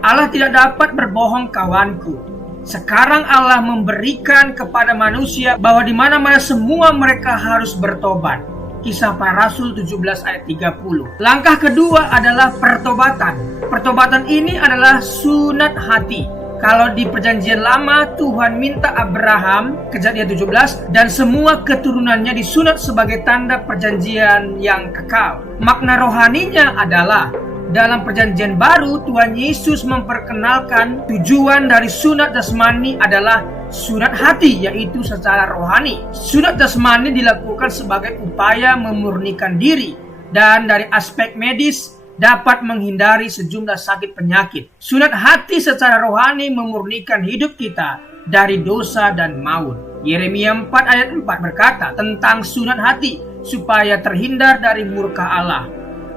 Allah tidak dapat berbohong, kawanku. Sekarang Allah memberikan kepada manusia bahwa di mana-mana semua mereka harus bertobat. Kisah Para Rasul 17 ayat 30. Langkah kedua adalah pertobatan. Pertobatan ini adalah sunat hati. Kalau di perjanjian lama Tuhan minta Abraham, Kejadian 17, dan semua keturunannya disunat sebagai tanda perjanjian yang kekal. Makna rohaninya adalah dalam perjanjian baru Tuhan Yesus memperkenalkan tujuan dari sunat jasmani adalah sunat hati, yaitu secara rohani. Sunat jasmani dilakukan sebagai upaya memurnikan diri dan dari aspek medis dapat menghindari sejumlah sakit penyakit. Sunat hati secara rohani memurnikan hidup kita dari dosa dan maut. Yeremia 4 ayat 4 berkata tentang sunat hati supaya terhindar dari murka Allah.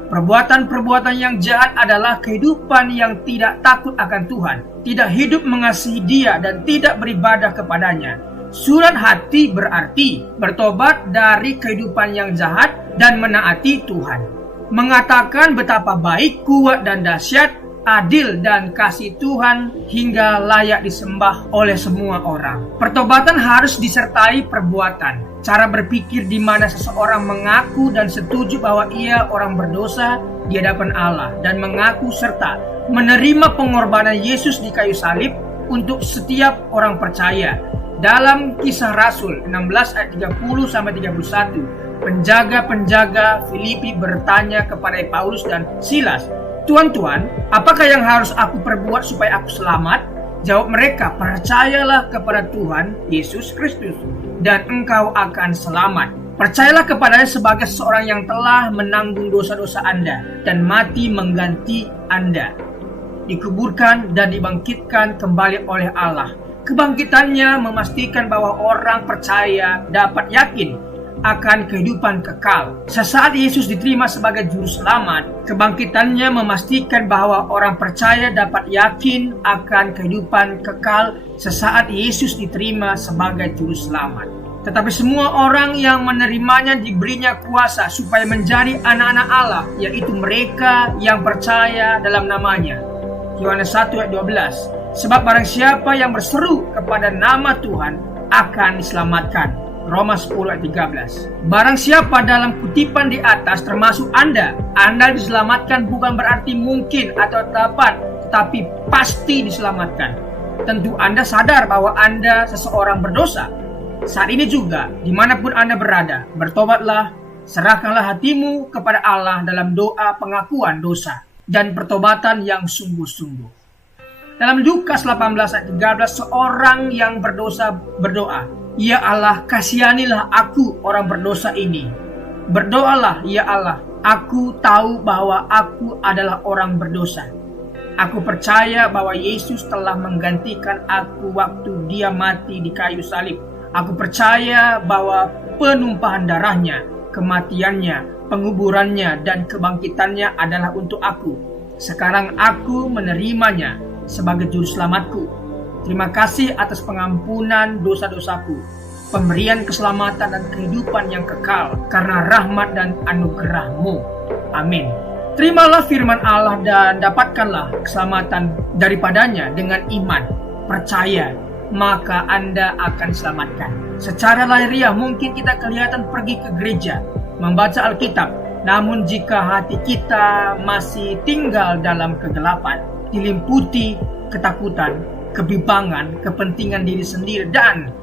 Perbuatan-perbuatan yang jahat adalah kehidupan yang tidak takut akan Tuhan, tidak hidup mengasihi Dia dan tidak beribadah kepadanya. Sunat hati berarti bertobat dari kehidupan yang jahat dan menaati Tuhan. Mengatakan betapa baik, kuat dan dahsyat, adil dan kasih Tuhan hingga layak disembah oleh semua orang. Pertobatan harus disertai perbuatan. Cara berpikir di mana seseorang mengaku dan setuju bahwa ia orang berdosa di hadapan Allah dan mengaku serta menerima pengorbanan Yesus di kayu salib untuk setiap orang percaya. Dalam Kisah Rasul 16 ayat 30-31, penjaga-penjaga Filipi bertanya kepada Paulus dan Silas, "Tuan-tuan, apakah yang harus aku perbuat supaya aku selamat?" Jawab mereka, "Percayalah kepada Tuhan Yesus Kristus dan engkau akan selamat." Percayalah kepadanya sebagai seorang yang telah menanggung dosa-dosa Anda dan mati mengganti Anda, dikuburkan dan dibangkitkan kembali oleh Allah. Kebangkitannya memastikan bahwa orang percaya dapat yakin akan kehidupan kekal. Sesaat Yesus diterima sebagai juru selamat, kebangkitannya memastikan bahwa orang percaya dapat yakin akan kehidupan kekal sesaat Yesus diterima sebagai juru selamat. Tetapi semua orang yang menerimanya diberinya kuasa supaya menjadi anak-anak Allah, yaitu mereka yang percaya dalam namanya. Yohanes 1 ayat 12. Sebab barang siapa yang berseru kepada nama Tuhan akan diselamatkan. Roma 10 ayat 13. Barang siapa dalam kutipan di atas termasuk Anda diselamatkan bukan berarti mungkin atau dapat, tetapi pasti diselamatkan. Tentu Anda sadar bahwa Anda seseorang berdosa. Saat ini juga, dimanapun Anda berada, bertobatlah, serahkanlah hatimu kepada Allah dalam doa pengakuan dosa dan pertobatan yang sungguh-sungguh. Dalam Lukas 18 ayat 13, seorang yang berdosa berdoa, "Ya Allah, kasihanilah aku orang berdosa ini." Berdoalah, "Ya Allah, aku tahu bahwa aku adalah orang berdosa. Aku percaya bahwa Yesus telah menggantikan aku waktu Dia mati di kayu salib. Aku percaya bahwa penumpahan darahnya, kematiannya, penguburannya, dan kebangkitannya adalah untuk aku. Sekarang aku menerimanya sebagai juru selamatku. Terima kasih atas pengampunan dosa-dosaku, pemberian keselamatan dan kehidupan yang kekal karena rahmat dan anugerah-Mu. Amin." Terimalah firman Allah dan dapatkanlah keselamatan daripadanya dengan iman. Percaya, maka Anda akan selamatkan. Secara lahiriah mungkin kita kelihatan pergi ke gereja, membaca Alkitab, namun jika hati kita masih tinggal dalam kegelapan, dilimputi ketakutan, kebimbangan, kepentingan diri sendiri, dan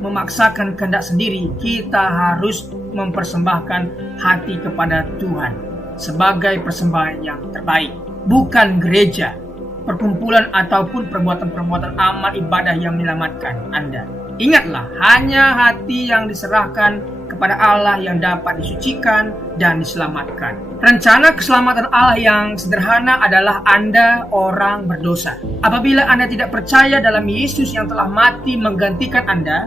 memaksakan kehendak sendiri. Kita harus mempersembahkan hati kepada Tuhan sebagai persembahan yang terbaik. Bukan gereja, perkumpulan ataupun perbuatan-perbuatan amal ibadah yang menyelamatkan Anda. Ingatlah, hanya hati yang diserahkan kepada Allah yang dapat disucikan dan diselamatkan. Rencana keselamatan Allah yang sederhana adalah Anda orang berdosa. Apabila Anda tidak percaya dalam Yesus yang telah mati menggantikan Anda,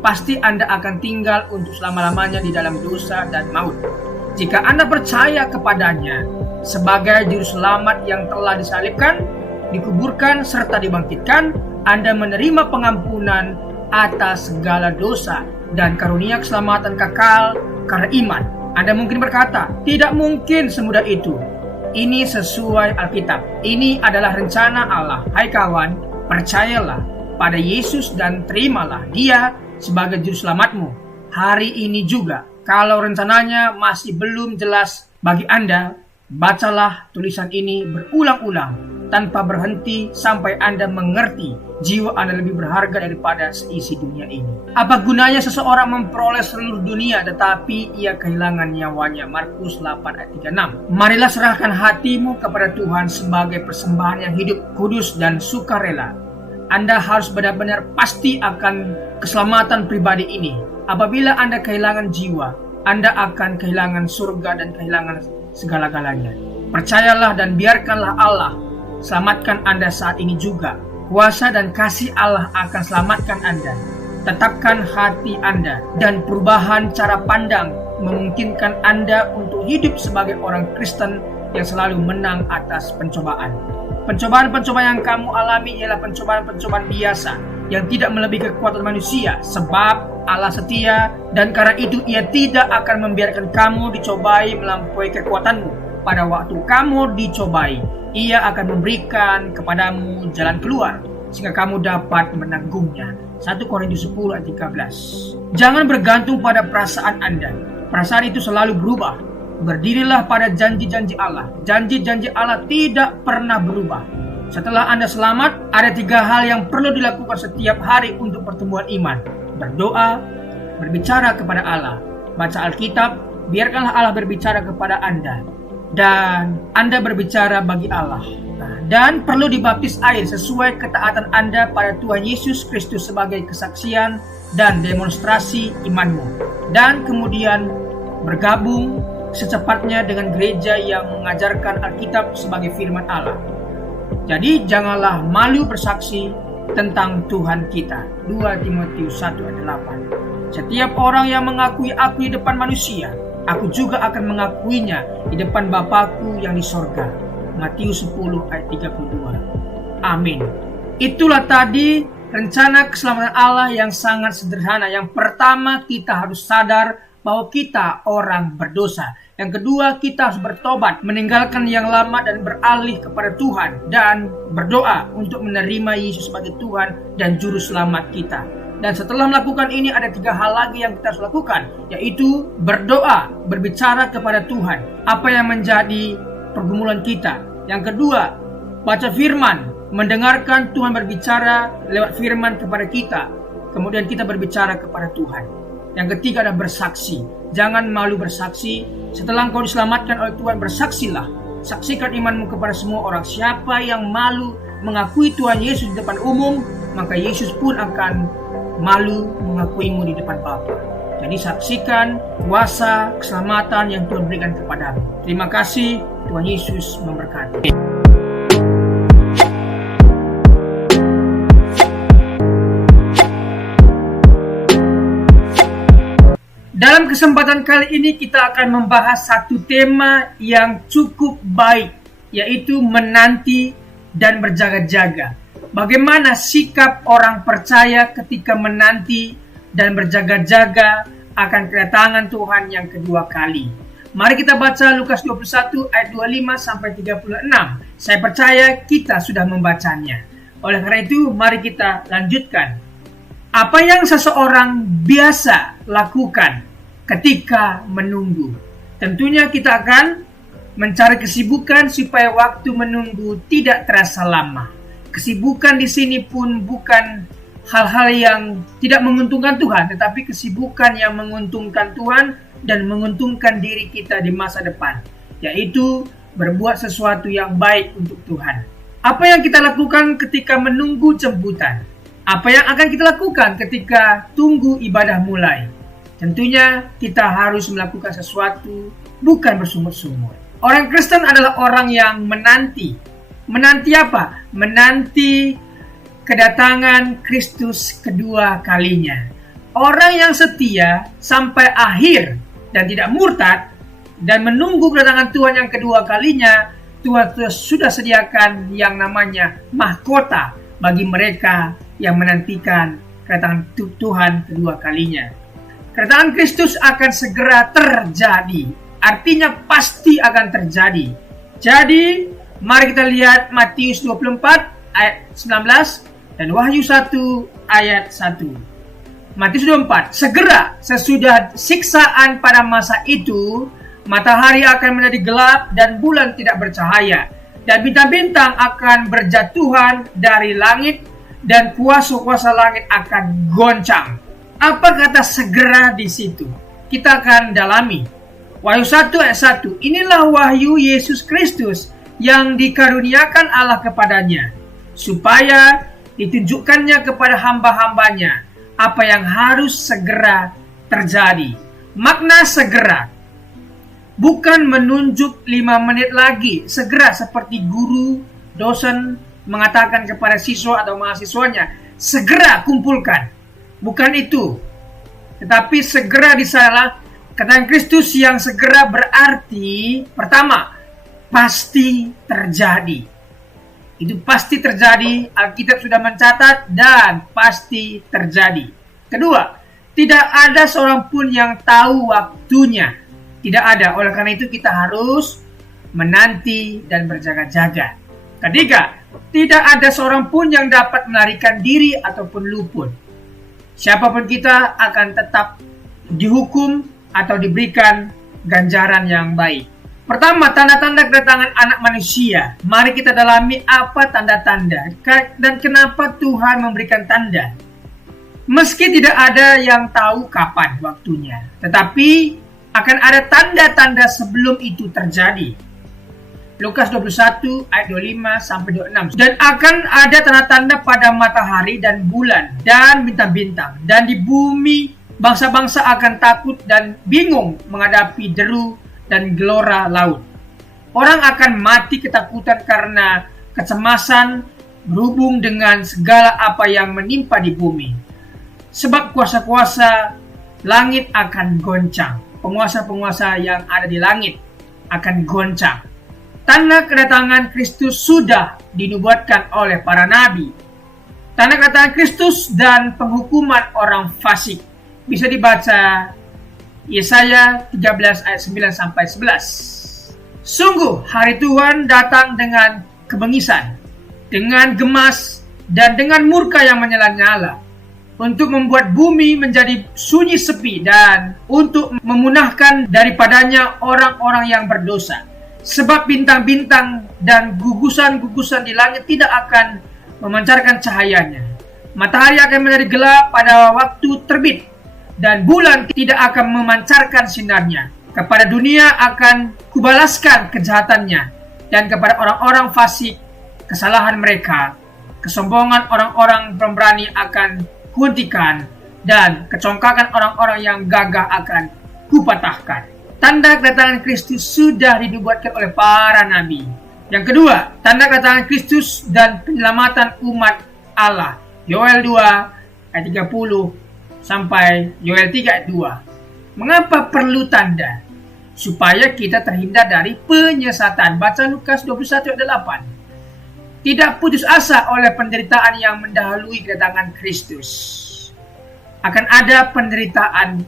pasti Anda akan tinggal untuk selama-lamanya di dalam dosa dan maut. Jika Anda percaya kepadanya sebagai juru selamat yang telah disalibkan, dikuburkan, serta dibangkitkan, Anda menerima pengampunan atas segala dosa dan karunia keselamatan kekal karena iman. Anda mungkin berkata, tidak mungkin semudah itu. Ini sesuai Alkitab. Ini adalah rencana Allah. Hai kawan, percayalah pada Yesus dan terimalah Dia sebagai juru selamatmu. Hari ini juga, kalau rencananya masih belum jelas bagi Anda, bacalah tulisan ini berulang-ulang tanpa berhenti sampai Anda mengerti jiwa Anda lebih berharga daripada seisi dunia ini. Apa gunanya seseorang memperoleh seluruh dunia tetapi ia kehilangan nyawanya? Markus 8 ayat 36. Marilah serahkan hatimu kepada Tuhan sebagai persembahan yang hidup, kudus dan sukarela. Anda harus benar-benar pasti akan keselamatan pribadi ini. Apabila Anda kehilangan jiwa, Anda akan kehilangan surga dan kehilangan segala-galanya. Percayalah dan biarkanlah Allah selamatkan Anda saat ini juga. Kuasa dan kasih Allah akan selamatkan Anda. Tetapkan hati Anda dan perubahan cara pandang memungkinkan Anda untuk hidup sebagai orang Kristen yang selalu menang atas pencobaan. Pencobaan-pencobaan yang kamu alami ialah pencobaan-pencobaan biasa yang tidak melebihi kekuatan manusia, sebab Allah setia dan karena itu Ia tidak akan membiarkan kamu dicobai melampaui kekuatanmu. Pada waktu kamu dicobai, Ia akan memberikan kepadamu jalan keluar sehingga kamu dapat menanggungnya. 1 Korintus 10 ayat 13. Jangan bergantung pada perasaan Anda. Perasaan itu selalu berubah. Berdirilah pada janji-janji Allah. Janji-janji Allah tidak pernah berubah. Setelah Anda selamat, ada 3 hal yang perlu dilakukan setiap hari untuk pertumbuhan iman. Berdoa, berbicara kepada Allah, baca Alkitab, biarkanlah Allah berbicara kepada Anda, dan Anda berbicara bagi Allah. Dan perlu dibaptis air sesuai ketaatan Anda pada Tuhan Yesus Kristus sebagai kesaksian dan demonstrasi imanmu. Dan kemudian bergabung secepatnya dengan gereja yang mengajarkan Alkitab sebagai firman Allah. Jadi janganlah malu bersaksi tentang Tuhan kita. 2 Timotius 1 ayat 8. Setiap orang yang mengakui aku di depan manusia, aku juga akan mengakuinya di depan Bapakku yang di sorga. Matius 10 ayat 32. Amin. Itulah tadi rencana keselamatan Allah yang sangat sederhana. Yang pertama, kita harus sadar bahwa kita orang berdosa. Yang kedua, kita harus bertobat, meninggalkan yang lama dan beralih kepada Tuhan, dan berdoa untuk menerima Yesus sebagai Tuhan dan Juru Selamat kita. Dan setelah melakukan ini, ada 3 hal lagi yang kita harus lakukan, yaitu berdoa, berbicara kepada Tuhan apa yang menjadi pergumulan kita. Yang kedua, baca firman, mendengarkan Tuhan berbicara lewat firman kepada kita. Kemudian kita berbicara kepada Tuhan. Yang ketiga adalah bersaksi. Jangan malu bersaksi. Setelah engkau diselamatkan oleh Tuhan, bersaksilah. Saksikan imanmu kepada semua orang. Siapa yang malu mengakui Tuhan Yesus di depan umum, maka Yesus pun akan malu mengakuimu di depan Bapa. Jadi saksikan kuasa keselamatan yang Tuhan berikan kepadamu. Terima kasih. Tuhan Yesus memberkati. Dalam kesempatan kali ini kita akan membahas satu tema yang cukup baik, yaitu menanti dan berjaga-jaga. Bagaimana sikap orang percaya ketika menanti dan berjaga-jaga akan kedatangan Tuhan yang kedua kali. Mari kita baca Lukas 21 ayat 25 sampai 36. Saya percaya kita sudah membacanya. Oleh karena itu, mari kita lanjutkan. Apa yang seseorang biasa lakukan ketika menunggu? Tentunya kita akan mencari kesibukan supaya waktu menunggu tidak terasa lama. Kesibukan di sini pun bukan hal-hal yang tidak menguntungkan Tuhan, tetapi kesibukan yang menguntungkan Tuhan dan menguntungkan diri kita di masa depan, yaitu berbuat sesuatu yang baik untuk Tuhan. Apa yang kita lakukan ketika menunggu jemputan? Apa yang akan kita lakukan ketika tunggu ibadah mulai? Tentunya kita harus melakukan sesuatu, bukan bersumur-sumur. Orang Kristen adalah orang yang menanti. Menanti apa? Menanti kedatangan Kristus kedua kalinya. Orang yang setia sampai akhir dan tidak murtad dan menunggu kedatangan Tuhan yang kedua kalinya, Tuhan sudah sediakan yang namanya mahkota bagi mereka yang menantikan kedatangan Tuhan kedua kalinya. Kedatangan Kristus akan segera terjadi. Artinya pasti akan terjadi. Jadi, mari kita lihat Matius 24 ayat 19 dan Wahyu 1 ayat 1. Matius 24, segera sesudah siksaan pada masa itu, matahari akan menjadi gelap dan bulan tidak bercahaya, dan bintang-bintang akan berjatuhan dari langit, dan kuasa-kuasa langit akan goncang. Apa kata segera di situ? Kita akan dalami. Wahyu 1 ayat 1. Inilah wahyu Yesus Kristus yang dikaruniakan Allah kepadanya, supaya ditunjukkannya kepada hamba-hambanya apa yang harus segera terjadi. Makna segera bukan menunjuk 5 menit lagi, segera seperti guru, dosen mengatakan kepada siswa atau mahasiswanya, segera kumpulkan. Bukan itu. Tetapi segera di sana, kedatangan Kristus yang segera berarti, pertama, pasti terjadi. Itu pasti terjadi, Alkitab sudah mencatat dan pasti terjadi. Kedua, tidak ada seorang pun yang tahu waktunya. Tidak ada, oleh karena itu kita harus menanti dan berjaga-jaga. Ketiga, tidak ada seorang pun yang dapat melarikan diri ataupun luput. Siapapun kita akan tetap dihukum atau diberikan ganjaran yang baik. Pertama, tanda-tanda kedatangan anak manusia. Mari kita dalami apa tanda-tanda dan kenapa Tuhan memberikan tanda. Meski tidak ada yang tahu kapan waktunya, tetapi akan ada tanda-tanda sebelum itu terjadi. Lukas 21 ayat 25 sampai 26. Dan akan ada tanda-tanda pada matahari dan bulan dan bintang-bintang, dan di bumi bangsa-bangsa akan takut dan bingung menghadapi deru dan gelora laut. Orang akan mati ketakutan karena kecemasan berhubung dengan segala apa yang menimpa di bumi. Sebab kuasa-kuasa langit akan goncang. Penguasa-penguasa yang ada di langit akan goncang. Tanda kedatangan Kristus sudah dinubuatkan oleh para nabi. Tanda kedatangan Kristus dan penghukuman orang fasik. Bisa dibaca Yesaya 13 ayat 9 sampai 11. Sungguh hari Tuhan datang dengan kebengisan, dengan gemas, dan dengan murka yang menyala-nyala, untuk membuat bumi menjadi sunyi sepi dan untuk memunahkan daripadanya orang-orang yang berdosa. Sebab bintang-bintang dan gugusan-gugusan di langit tidak akan memancarkan cahayanya. Matahari akan menjadi gelap pada waktu terbit, dan bulan tidak akan memancarkan sinarnya. Kepada dunia akan kubalaskan kejahatannya, dan kepada orang-orang fasik kesalahan mereka. Kesombongan orang-orang pemberani akan kuhentikan, dan kecongkakan orang-orang yang gagah akan kupatahkan. Tanda kedatangan Kristus sudah dinubuatkan oleh para nabi. Yang kedua, tanda kedatangan Kristus dan penyelamatan umat Allah. Yoel 2 ayat 30 sampai Yoel 3 ayat 2. Mengapa perlu tanda? Supaya kita terhindar dari penyesatan. Baca Lukas 21 ayat 8. Tidak putus asa oleh penderitaan yang mendahului kedatangan Kristus. Akan ada penderitaan,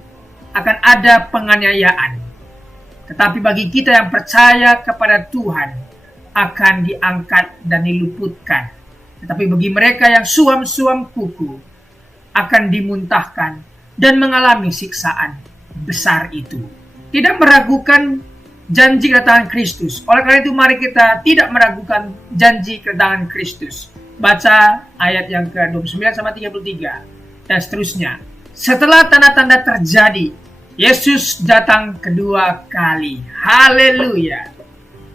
akan ada penganiayaan. Tetapi bagi kita yang percaya kepada Tuhan, akan diangkat dan diluputkan. Tetapi bagi mereka yang suam-suam kuku, akan dimuntahkan dan mengalami siksaan besar itu. Tidak meragukan janji kedatangan Kristus. Oleh karena itu mari kita tidak meragukan janji kedatangan Kristus. Baca ayat yang ke-29 sama 33 dan seterusnya. Setelah tanda-tanda terjadi, Yesus datang kedua kali. Haleluya.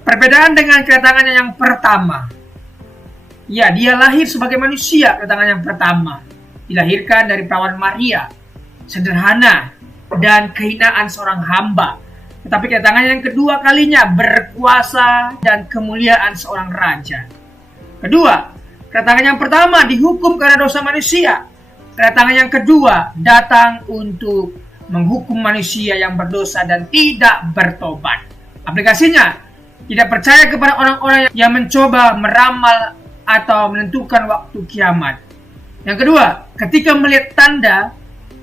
Perbedaan dengan kedatangannya yang pertama. Ya, dia lahir sebagai manusia kedatangan yang pertama. Dilahirkan dari perawan Maria. Sederhana dan kehinaan seorang hamba. Tetapi kedatangannya yang kedua kalinya berkuasa dan kemuliaan seorang raja. Kedua, kedatangan yang pertama dihukum karena dosa manusia. Kedatangan yang kedua datang untuk menghukum manusia yang berdosa dan tidak bertobat. Aplikasinya, tidak percaya kepada orang-orang yang mencoba meramal atau menentukan waktu kiamat. Yang kedua, ketika melihat tanda,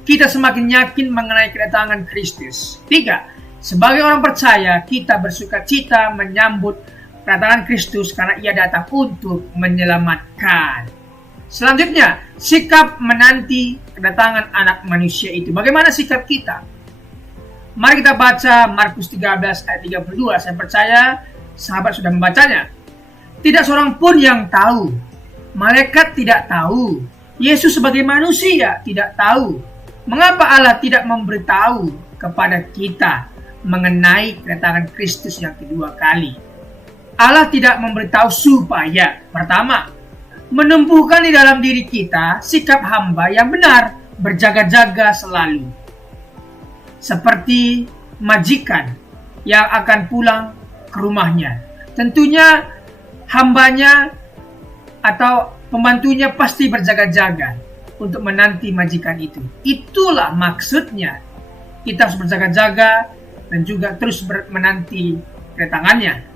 kita semakin yakin mengenai kedatangan Kristus. Tiga, sebagai orang percaya, kita bersukacita menyambut kedatangan Kristus karena ia datang untuk menyelamatkan. Selanjutnya, sikap menanti kedatangan anak manusia itu. Bagaimana sikap kita? Mari kita baca Markus 13 ayat 32. Saya percaya sahabat sudah membacanya. Tidak seorang pun yang tahu. Malaikat tidak tahu. Yesus sebagai manusia tidak tahu. Mengapa Allah tidak memberitahu kepada kita mengenai kedatangan Kristus yang kedua kali? Allah tidak memberitahu supaya, pertama, menumbuhkan di dalam diri kita sikap hamba yang benar, berjaga-jaga selalu. Seperti majikan yang akan pulang ke rumahnya. Tentunya hambanya atau pembantunya pasti berjaga-jaga untuk menanti majikan itu. Itulah maksudnya. Kita harus berjaga-jaga dan juga terus menanti kedatangannya.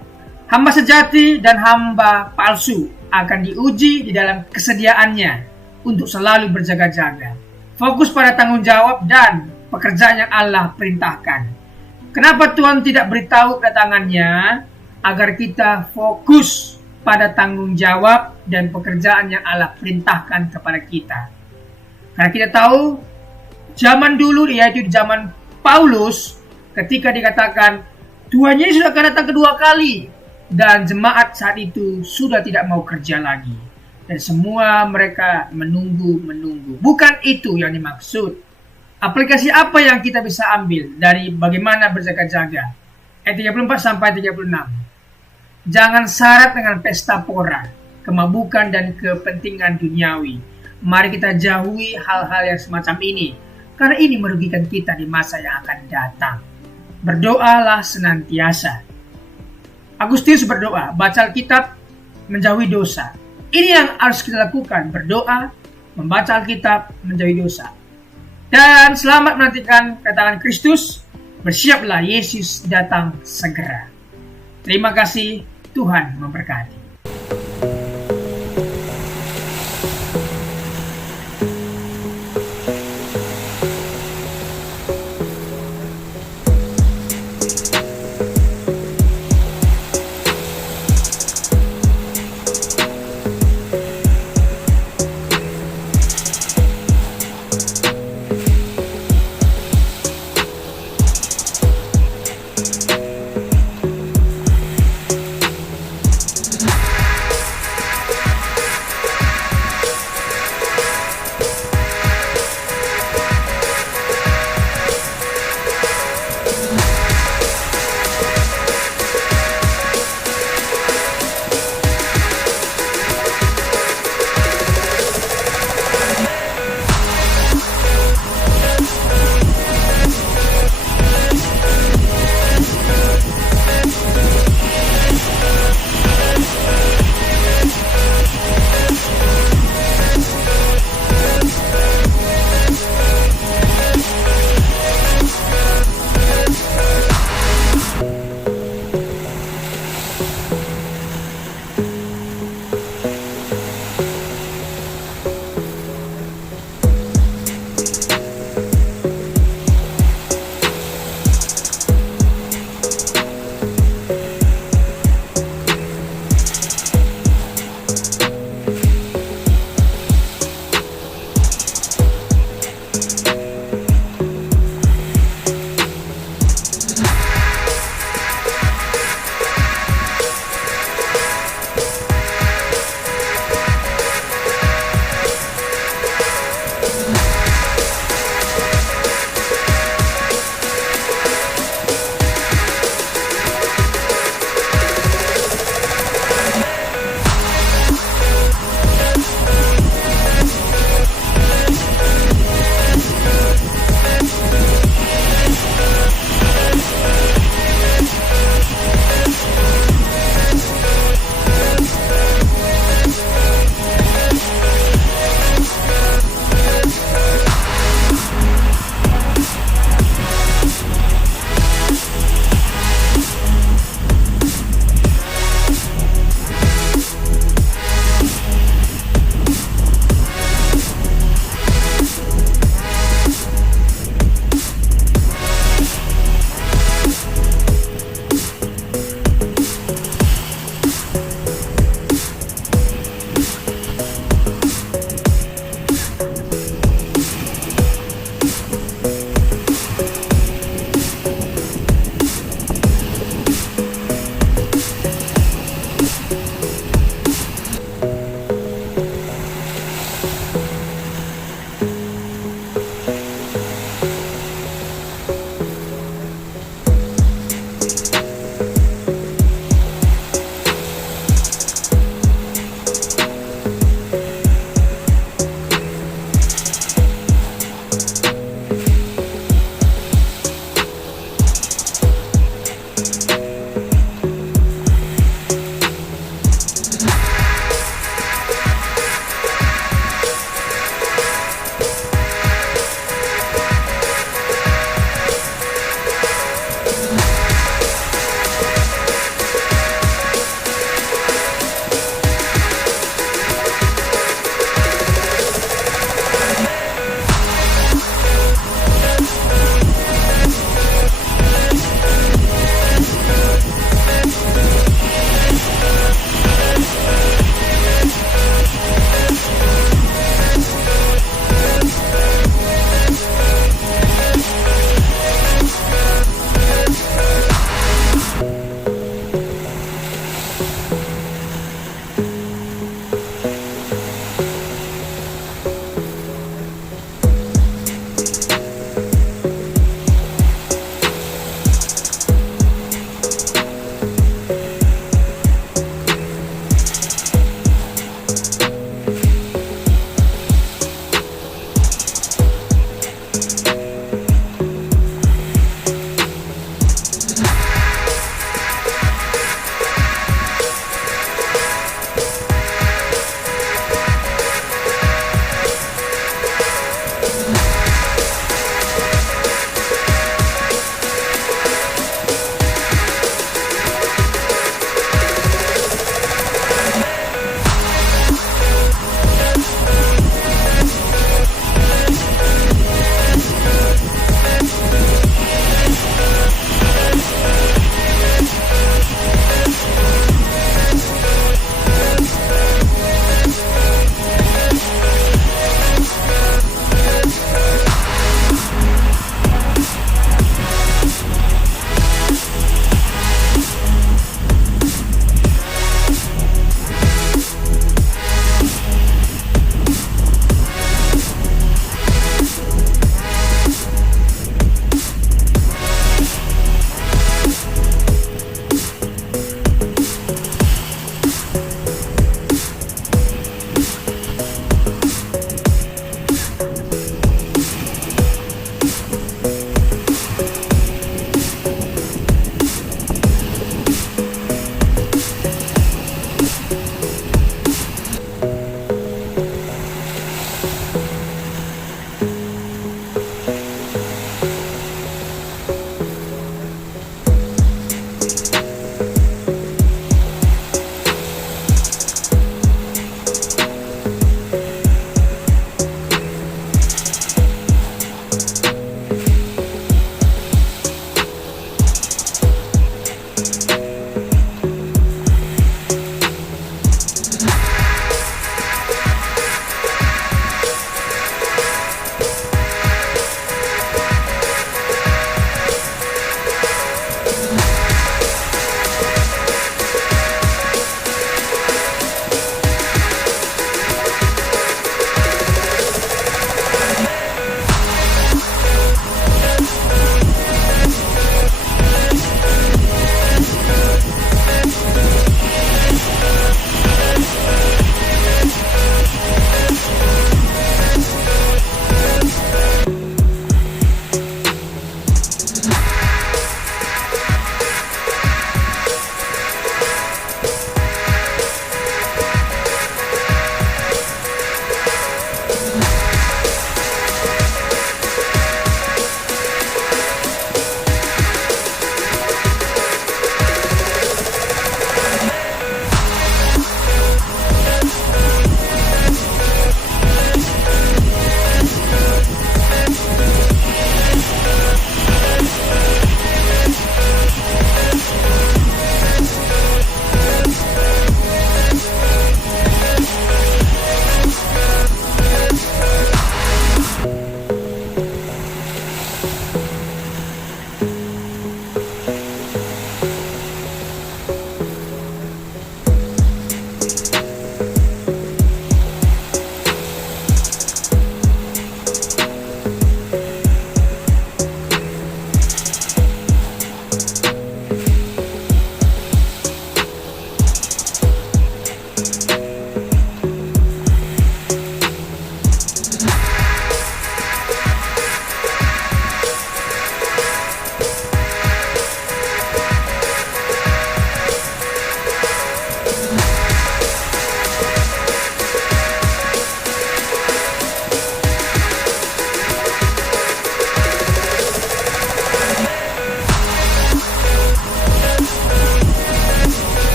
Hamba sejati dan hamba palsu akan diuji di dalam kesediaannya untuk selalu berjaga-jaga. Fokus pada tanggung jawab dan pekerjaan yang Allah perintahkan. Kenapa Tuhan tidak beritahu kedatangannya? Agar kita fokus pada tanggung jawab dan pekerjaan yang Allah perintahkan kepada kita. Karena kita tahu zaman dulu, yaitu di zaman Paulus, ketika dikatakan Tuhan Yesus akan datang kedua kali, dan jemaat saat itu sudah tidak mau kerja lagi. Dan semua mereka menunggu. Bukan itu yang dimaksud. Aplikasi apa yang kita bisa ambil dari bagaimana berjaga-jaga? Ayat 34 sampai 36. Jangan syarat dengan pesta pora, kemabukan dan kepentingan duniawi. Mari kita jauhi hal-hal yang semacam ini, karena ini merugikan kita di masa yang akan datang. Berdoalah senantiasa. Agustinus berdoa, baca Alkitab, menjauhi dosa. Ini yang harus kita lakukan, berdoa, membaca Alkitab, menjauhi dosa. Dan selamat menantikan kedatangan Kristus, bersiaplah Yesus datang segera. Terima kasih, Tuhan memberkati.